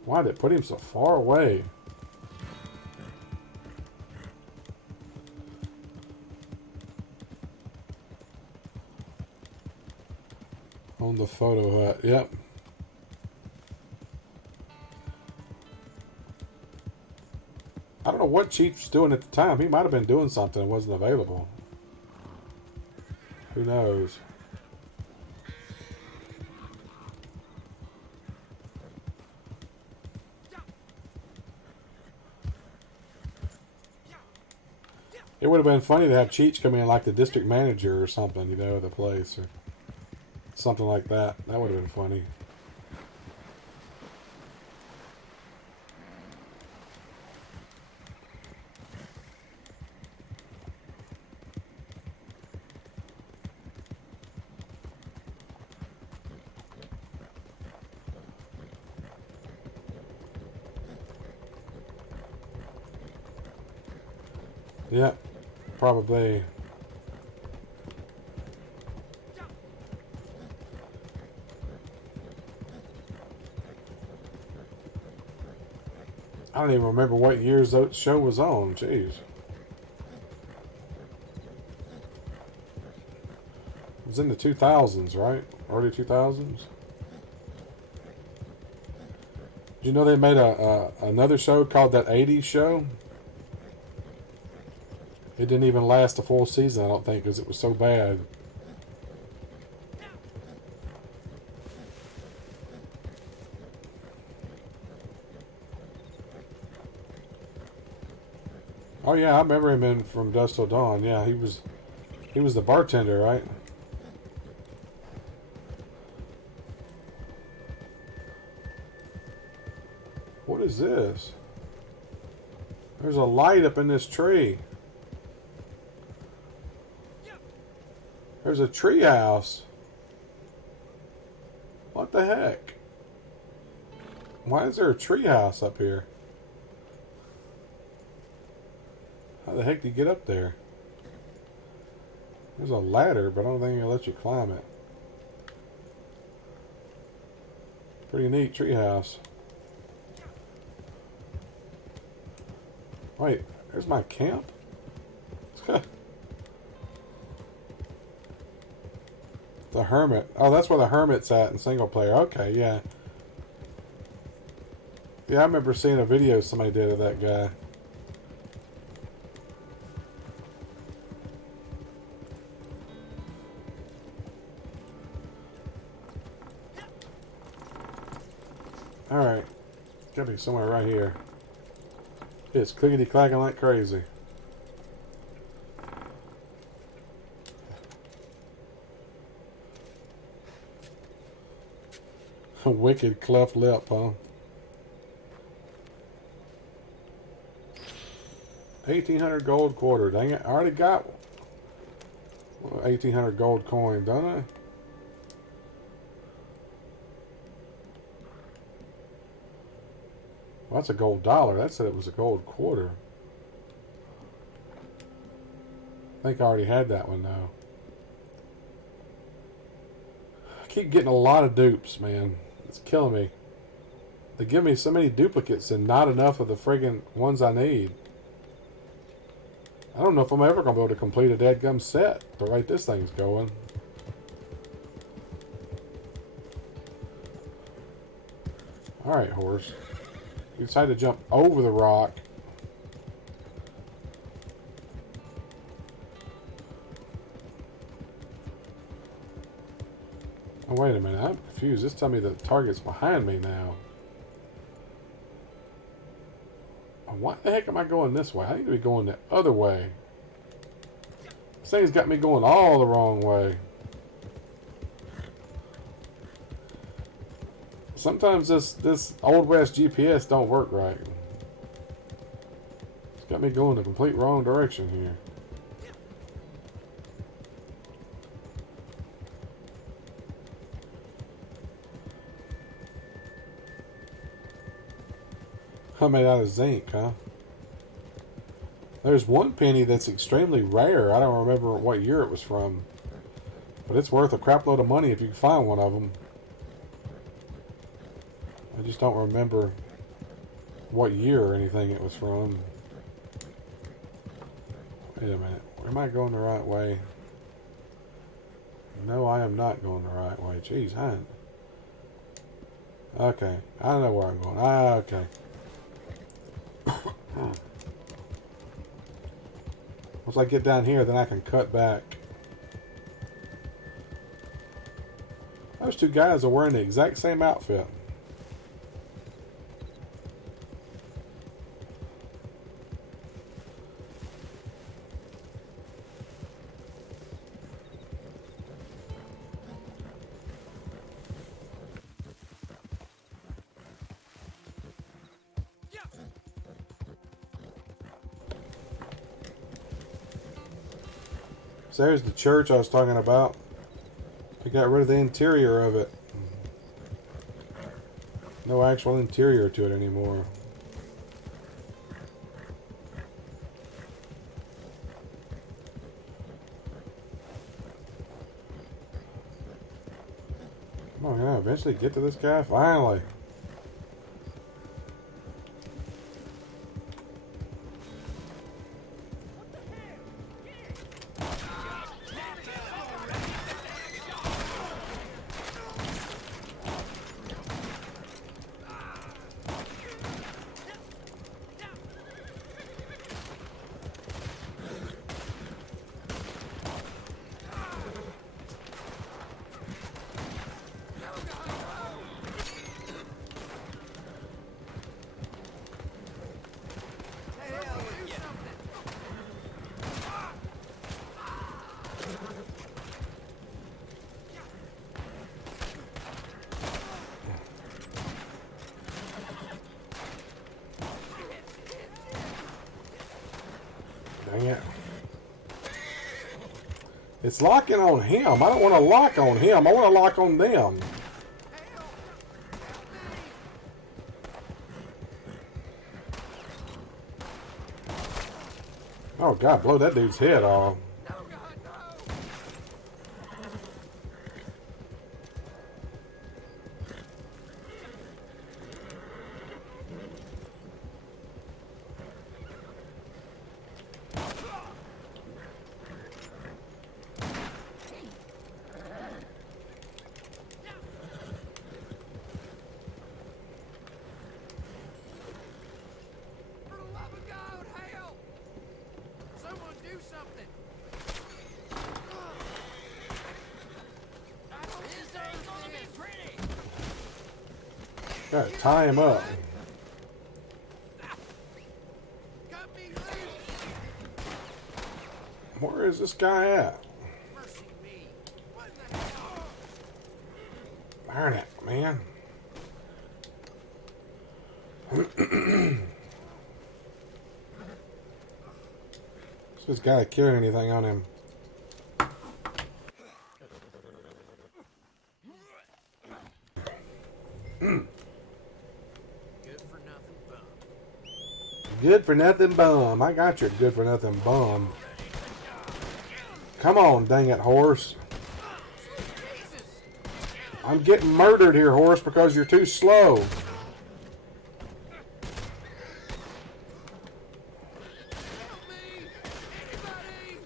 Why did it put him so far away? On the photo hut, yep. I don't know what Cheech was doing at the time. He might have been doing something that wasn't available. Who knows? It would have been funny to have Cheech come in like the district manager or something, you know, of the place. Or... Something like that. That would have been funny. Yep, probably. I don't even remember what years that show was on. Jeez. It was in the 2000s, right? Early 2000s. Did you know they made another show called that 80s show? It didn't even last a full season, I don't think, because it was so bad. Oh yeah, I remember him in From Dusk Till Dawn. Yeah, he was the bartender, right? What is this? There's a light up in this tree. There's a tree house. What the heck? Why is there a tree house up here? How the heck do you get up there? There's a ladder, but I don't think it'll let you climb it. Pretty neat tree house. Wait, there's my camp? The hermit. Oh, that's where the hermit's at in single player. Okay, yeah. Yeah, I remember seeing a video somebody did of that guy. Alright. Gotta be somewhere right here. It's clickety clacking like crazy. A wicked cleft lip, huh? 1,800 gold quarter. Dang it. I already got 1,800 gold coin, don't I? Well, that's a gold dollar. That said it was a gold quarter. I think I already had that one, though. I keep getting a lot of dupes, man. It's killing me. They give me so many duplicates and not enough of the friggin' ones I need. I don't know if I'm ever going to be able to complete a dadgum set the rate this thing's going. Alright, horse. You decided to jump over the rock. Oh, wait a minute. I'm confused. This tells me the target's behind me now. Why the heck am I going this way? I need to be going the other way. This thing's got me going all the wrong way. Sometimes this Old West GPS don't work right. It's got me going the complete wrong direction here. I made out of zinc, huh? There's one penny that's extremely rare. I don't remember what year it was from. But it's worth a crap load of money if you can find one of them. I just don't remember what year or anything it was from. Wait a minute. Am I going the right way? No, I am not going the right way. Jeez, I ain't. Okay. I don't know where I'm going. Ah, okay. Once I get down here, then I can cut back. Those two guys are wearing the exact same outfit. So there's the church I was talking about. They got rid of the interior of it. No actual interior to it anymore. Come on, can I eventually get to this guy? Finally. Dang it. It's locking on him. I don't want to lock on him. I want to lock on them. Oh, God, blow that dude's head off. For the love of God, help! Someone do something! This ain't gonna be pretty! Gotta tie him up. Cut me loose! Where is this guy at? Mercy me! What in the hell? Darn it, man. This gotta carry anything on him. Good for nothing bum. Good for nothing bum. I got your good for nothing bum. Come on, dang it, horse. I'm getting murdered here, horse, because you're too slow. Help me! Anybody!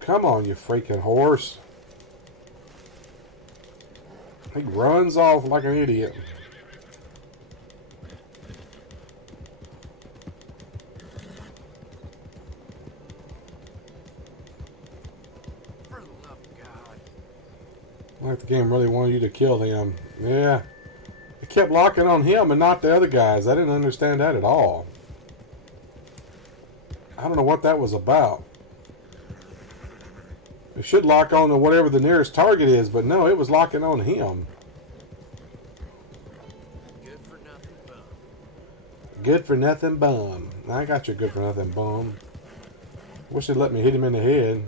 Come on, you freaking horse. He runs off like an idiot. For the love of God. Like the game really wanted you to kill him. Yeah. It kept locking on him and not the other guys. I didn't understand that at all. I don't know what that was about. It should lock on to whatever the nearest target is, but no, it was locking on him. Good for nothing bum. Good for nothing bum. I got your good for nothing bum. Wish they'd let me hit him in the head.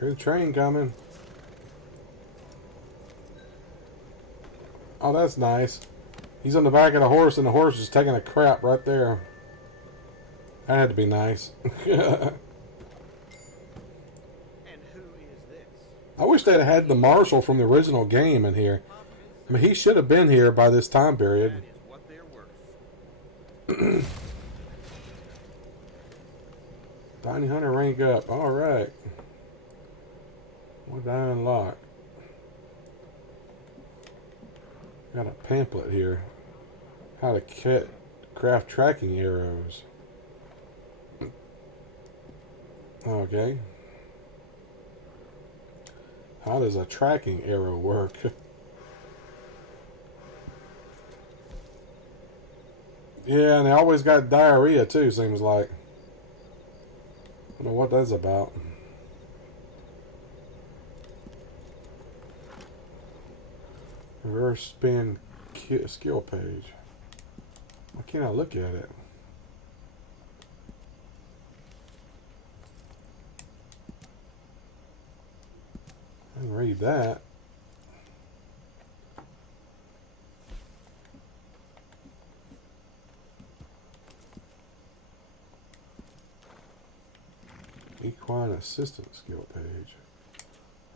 Here's the train coming. Oh, that's nice. He's on the back of the horse, and the horse is taking a crap right there. That had to be nice. And who is this? I wish they'd have had the marshal from the original game in here. I mean, he should have been here by this time period. That is what they're worth. Bounty hunter rank up. All right. What did I unlock? Got a pamphlet here. How to craft tracking arrows. Okay. How does a tracking arrow work? Yeah, and they always got diarrhea too, seems like. I don't know what that's about. Reverse spin skill page. Why can't I look at it? I can read that. Equine assistant skill page.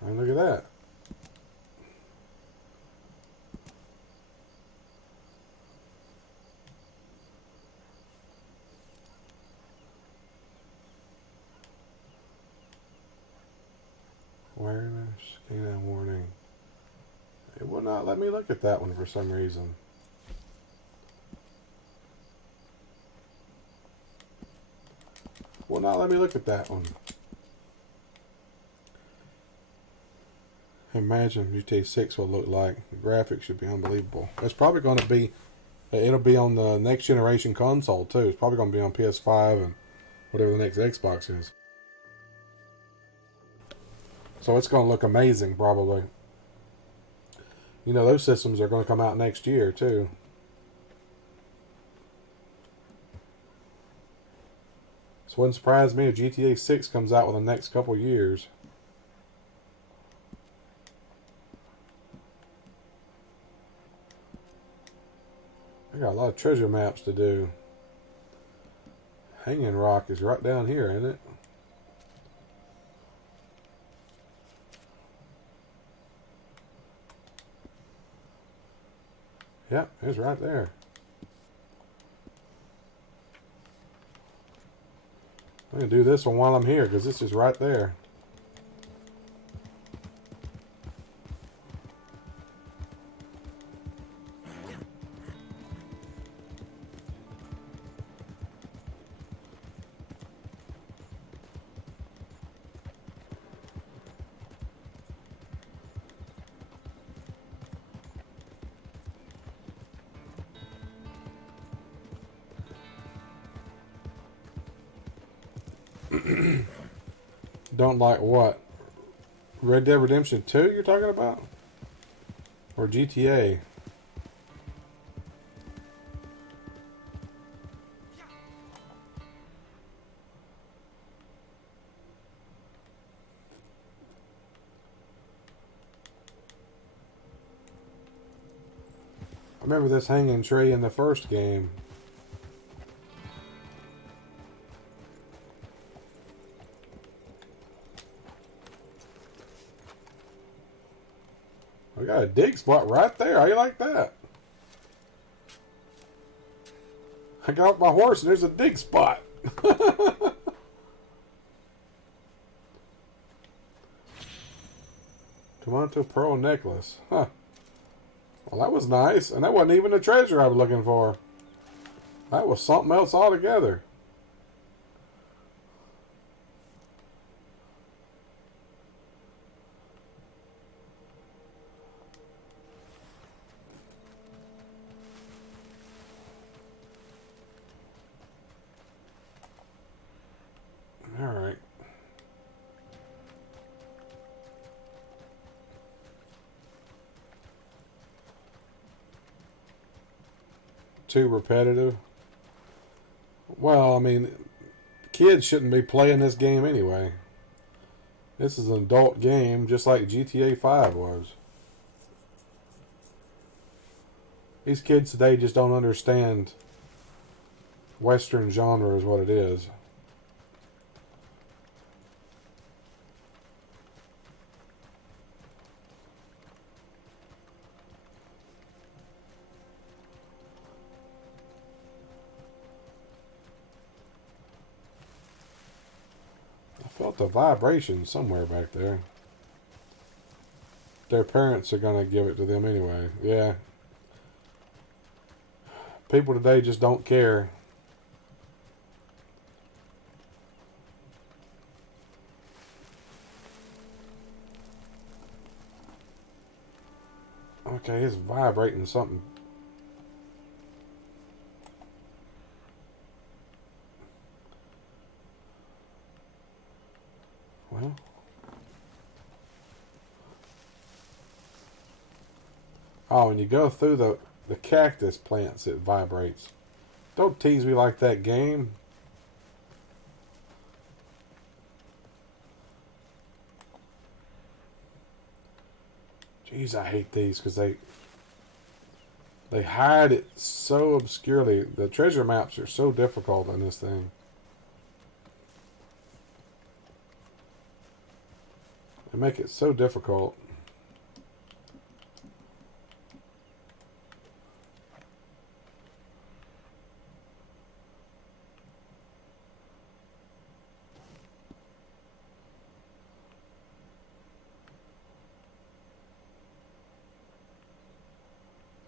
And look at that. Awareness, canine warning. It will not let me look at that one for some reason. Will not let me look at that one. Imagine GTA 6 will look like. The graphics should be unbelievable. It's probably going to be, it'll be on the next generation console too. It's probably going to be on PS5 and whatever the next Xbox is. So it's going to look amazing probably. You know, those systems are going to come out next year too. So it wouldn't surprise me if GTA 6 comes out within the next couple years. I got a lot of treasure maps to do. Hanging Rock is right down here, isn't it? Yep, it's right there. I'm going to do this one while I'm here because this is right there. Don't like what? Red Dead Redemption 2 you're talking about? Or GTA? I remember this hanging tree in the first game. We got a dig spot right there. How you like that? I got off my horse and there's a dig spot. Toronto pearl necklace. Huh. Well, that was nice. And that wasn't even the treasure I was looking for. That was something else altogether. Alright. Too repetitive. Well, I mean, kids shouldn't be playing this game anyway. This is an adult game, just like GTA 5 was. These kids today just don't understand Western genre is what it is. I felt the vibration somewhere back there. Their parents are going to give it to them anyway. Yeah. People today just don't care. Okay, it's vibrating something. Well. Oh, when you go through the cactus plants, it vibrates. Don't tease me like that, game. Jeez, I hate these because they hide it so obscurely. The treasure maps are so difficult in this thing. They make it so difficult.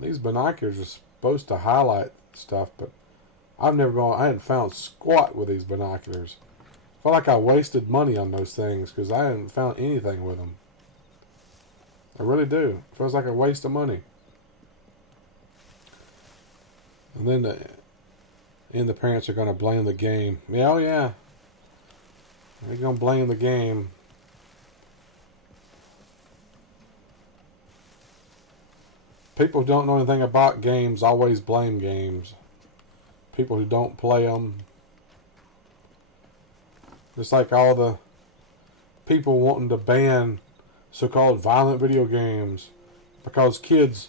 These binoculars are supposed to highlight stuff, but I hadn't found squat with these binoculars. I feel like I wasted money on those things because I hadn't found anything with them. I really do. It feels like a waste of money. And then the parents are going to blame the game. Yeah, oh yeah. They're going to blame the game. People who don't know anything about games always blame games. People who don't play them. Just like all the people wanting to ban so-called violent video games because kids,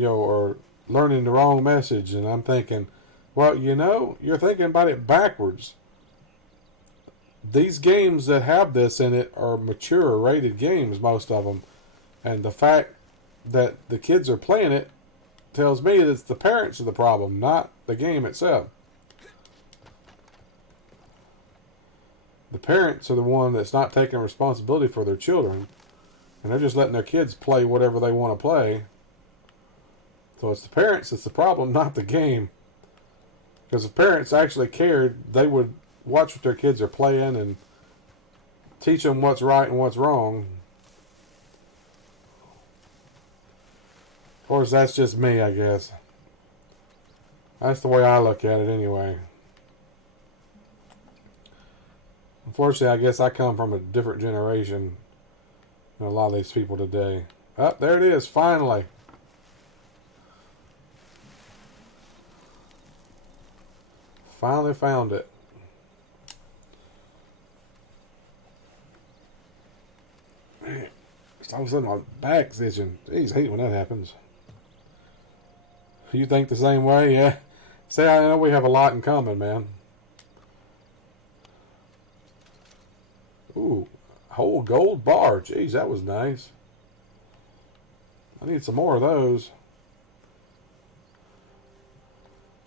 are learning the wrong message. And I'm thinking, well, you're thinking about it backwards. These games that have this in it are mature rated games, most of them. And the fact that the kids are playing it tells me that it's the parents are the problem, not the game itself. The parents are the one that's not taking responsibility for their children, and they're just letting their kids play whatever they want to play. So it's the parents that's the problem, not the game. Because if parents actually cared, they would watch what their kids are playing and teach them what's right and what's wrong. Of course, that's just me, I guess. That's the way I look at it anyway. Unfortunately, I guess I come from a different generation than a lot of these people today. Oh, there it is, finally. Finally found it. Man, all of a sudden my back's itching. Jeez, I hate when that happens. You think the same way? Yeah. See, I know we have a lot in common, man. Ooh, whole gold bar. Jeez, that was nice. I need some more of those.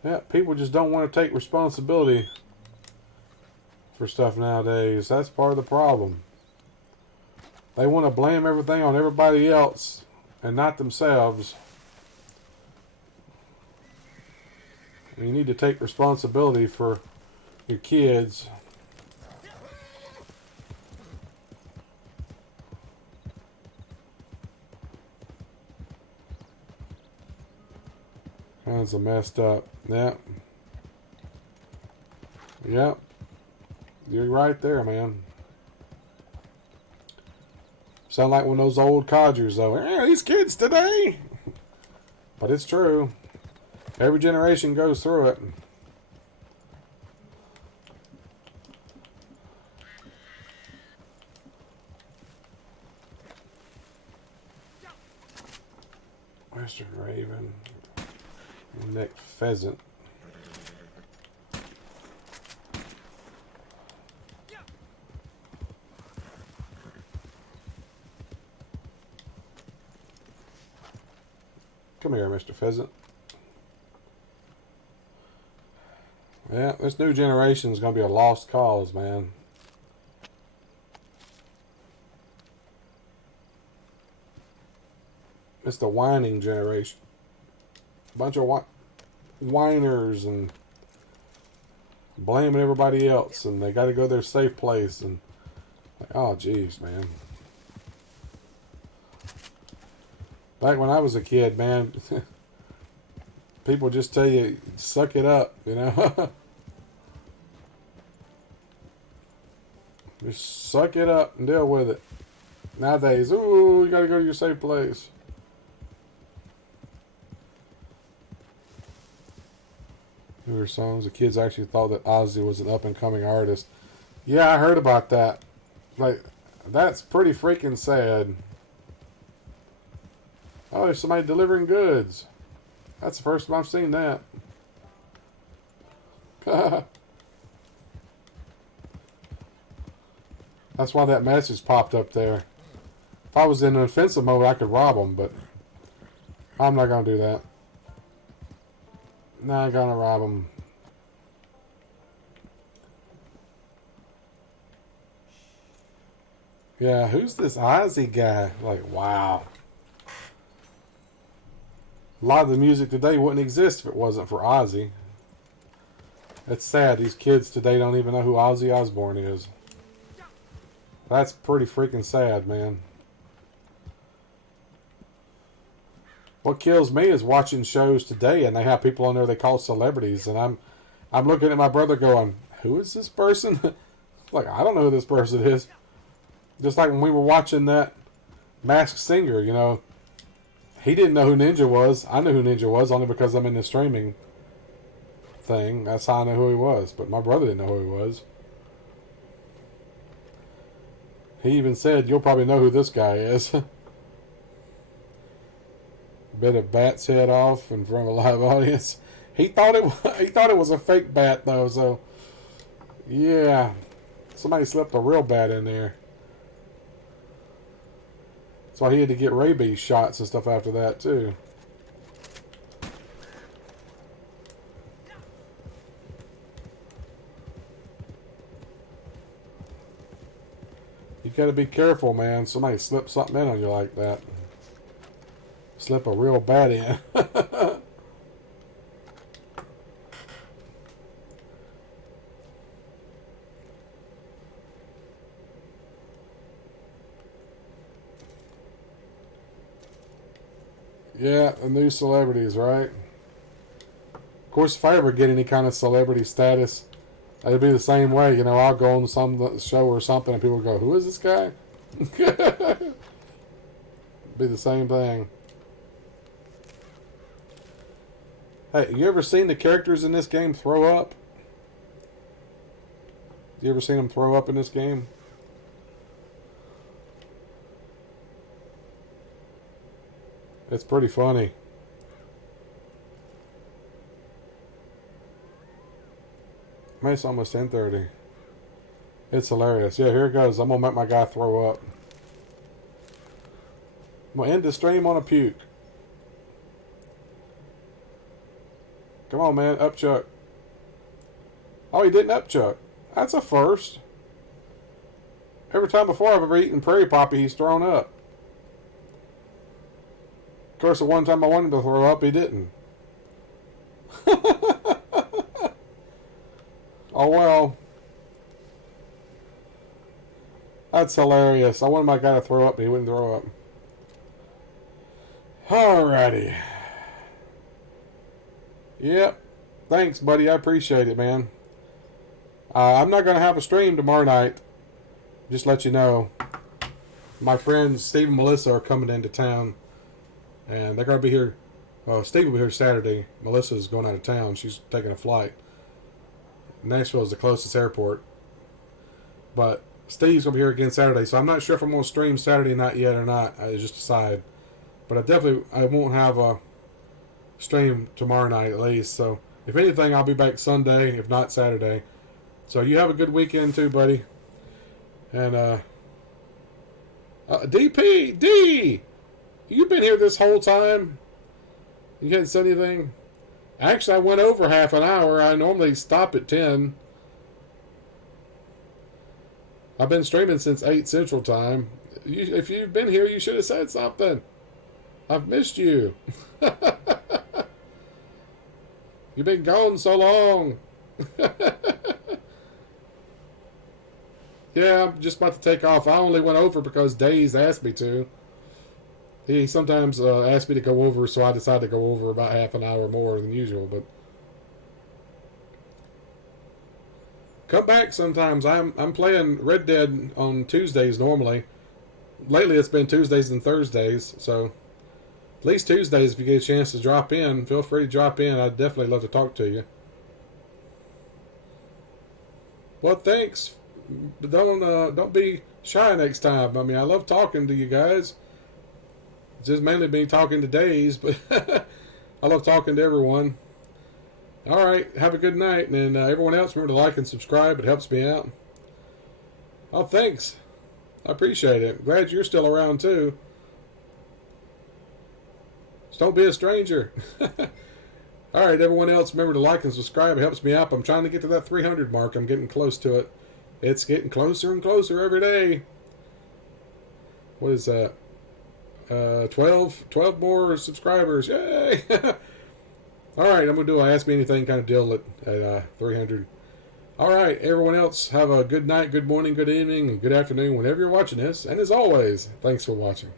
Yeah, people just don't want to take responsibility for stuff nowadays. That's part of the problem. They want to blame everything on everybody else and not themselves. You need to take responsibility for your kids. Kinds of messed up. Yep. Yep. You're right there, man. Sound like one of those old codgers, though. These kids today. But it's true. Every generation goes through it. Western Raven. Neck pheasant. Come here, Mr. Pheasant. Yeah, this new generation is going to be a lost cause, man. It's the whining generation. A bunch of whiners and blaming everybody else, and they got to go to their safe place. And like, oh, jeez, man. Back when I was a kid, man, people just tell you, suck it up, you know? Just suck it up and deal with it. Nowadays, ooh, you gotta go to your safe place. Newer songs. The kids actually thought that Ozzy was an up-and-coming artist. Yeah, I heard about that. Like, that's pretty freaking sad. Oh, there's somebody delivering goods. That's the first time I've seen that. That's why that message popped up there. If I was in an offensive mode, I could rob them, but I'm not going to do that. Not going to rob them. Yeah, who's this Ozzy guy? Like, wow. A lot of the music today wouldn't exist if it wasn't for Ozzy. It's sad. These kids today don't even know who Ozzy Osbourne is. That's pretty freaking sad, man. What kills me is watching shows today and they have people on there they call celebrities, and I'm looking at my brother going, who is this person? Like, I don't know who this person is. Just like when we were watching that Masked Singer, you know, he didn't know who Ninja was. I knew who Ninja was only because I'm in the streaming thing. That's how I know who he was. But my brother didn't know who he was. He even said, you'll probably know who this guy is. Bit of bat's head off in front of a live audience. He thought it was a fake bat though, so yeah. Somebody slipped a real bat in there. So he had to get rabies shots and stuff after that too. You gotta be careful, man. Somebody slips something in on you like that. Slip a real bat in. Yeah, the new celebrities, right? Of course, if I ever get any kind of celebrity status, it'd be the same way. You know, I'll go on some show or something and people go, who is this guy? Be the same thing. Hey, you ever seen the characters in this game throw up? You ever seen them throw up in this game? It's pretty funny. Man, it's almost 10:30. It's hilarious. Yeah, here it goes. I'm going to make my guy throw up. I'm going to end the stream on a puke. Come on, man. Upchuck. Oh, he didn't upchuck. That's a first. Every time before I've ever eaten Prairie Poppy, he's thrown up. Of course, the one time I wanted him to throw up, he didn't. Oh, well. That's hilarious. I wanted my guy to throw up, but he wouldn't throw up. Alrighty. Yep. Thanks, buddy. I appreciate it, man. I'm not going to have a stream tomorrow night. Just let you know. My friends Steve and Melissa are coming into town. And they're going to be here. Steve will be here Saturday. Melissa's going out of town. She's taking a flight. Nashville is the closest airport. But Steve's going to be here again Saturday. So I'm not sure if I'm going to stream Saturday night yet or not. I just decide. But I won't have a stream tomorrow night at least. So if anything, I'll be back Sunday, if not Saturday. So you have a good weekend too, buddy. And D, you've been here this whole time. You hadn't said anything. Actually, I went over half an hour. I normally stop at 10. I've been streaming since 8 Central Time. If you've been here, you should have said something. I've missed you. You've been gone so long. Yeah, I'm just about to take off. I only went over because Days asked me to. He sometimes asks me to go over, so I decide to go over about half an hour more than usual. But come back sometimes. I'm playing Red Dead on Tuesdays normally. Lately, it's been Tuesdays and Thursdays, so at least Tuesdays, if you get a chance to drop in, feel free to drop in. I'd definitely love to talk to you. Well, thanks. But don't be shy next time. I mean, I love talking to you guys. It's just mainly me talking to Days, but I love talking to everyone. All right, have a good night, and everyone else, remember to like and subscribe. It helps me out. Oh, thanks. I appreciate it. Glad you're still around too. Just don't be a stranger. All right, everyone else, remember to like and subscribe. It helps me out. I'm trying to get to that 300 mark. I'm getting close to it. It's getting closer and closer every day. What is that? 12 more subscribers. Yay! All right, I'm going to do a Ask Me Anything kind of deal at 300. All right, everyone else, have a good night, good morning, good evening, and good afternoon whenever you're watching this. And as always, thanks for watching.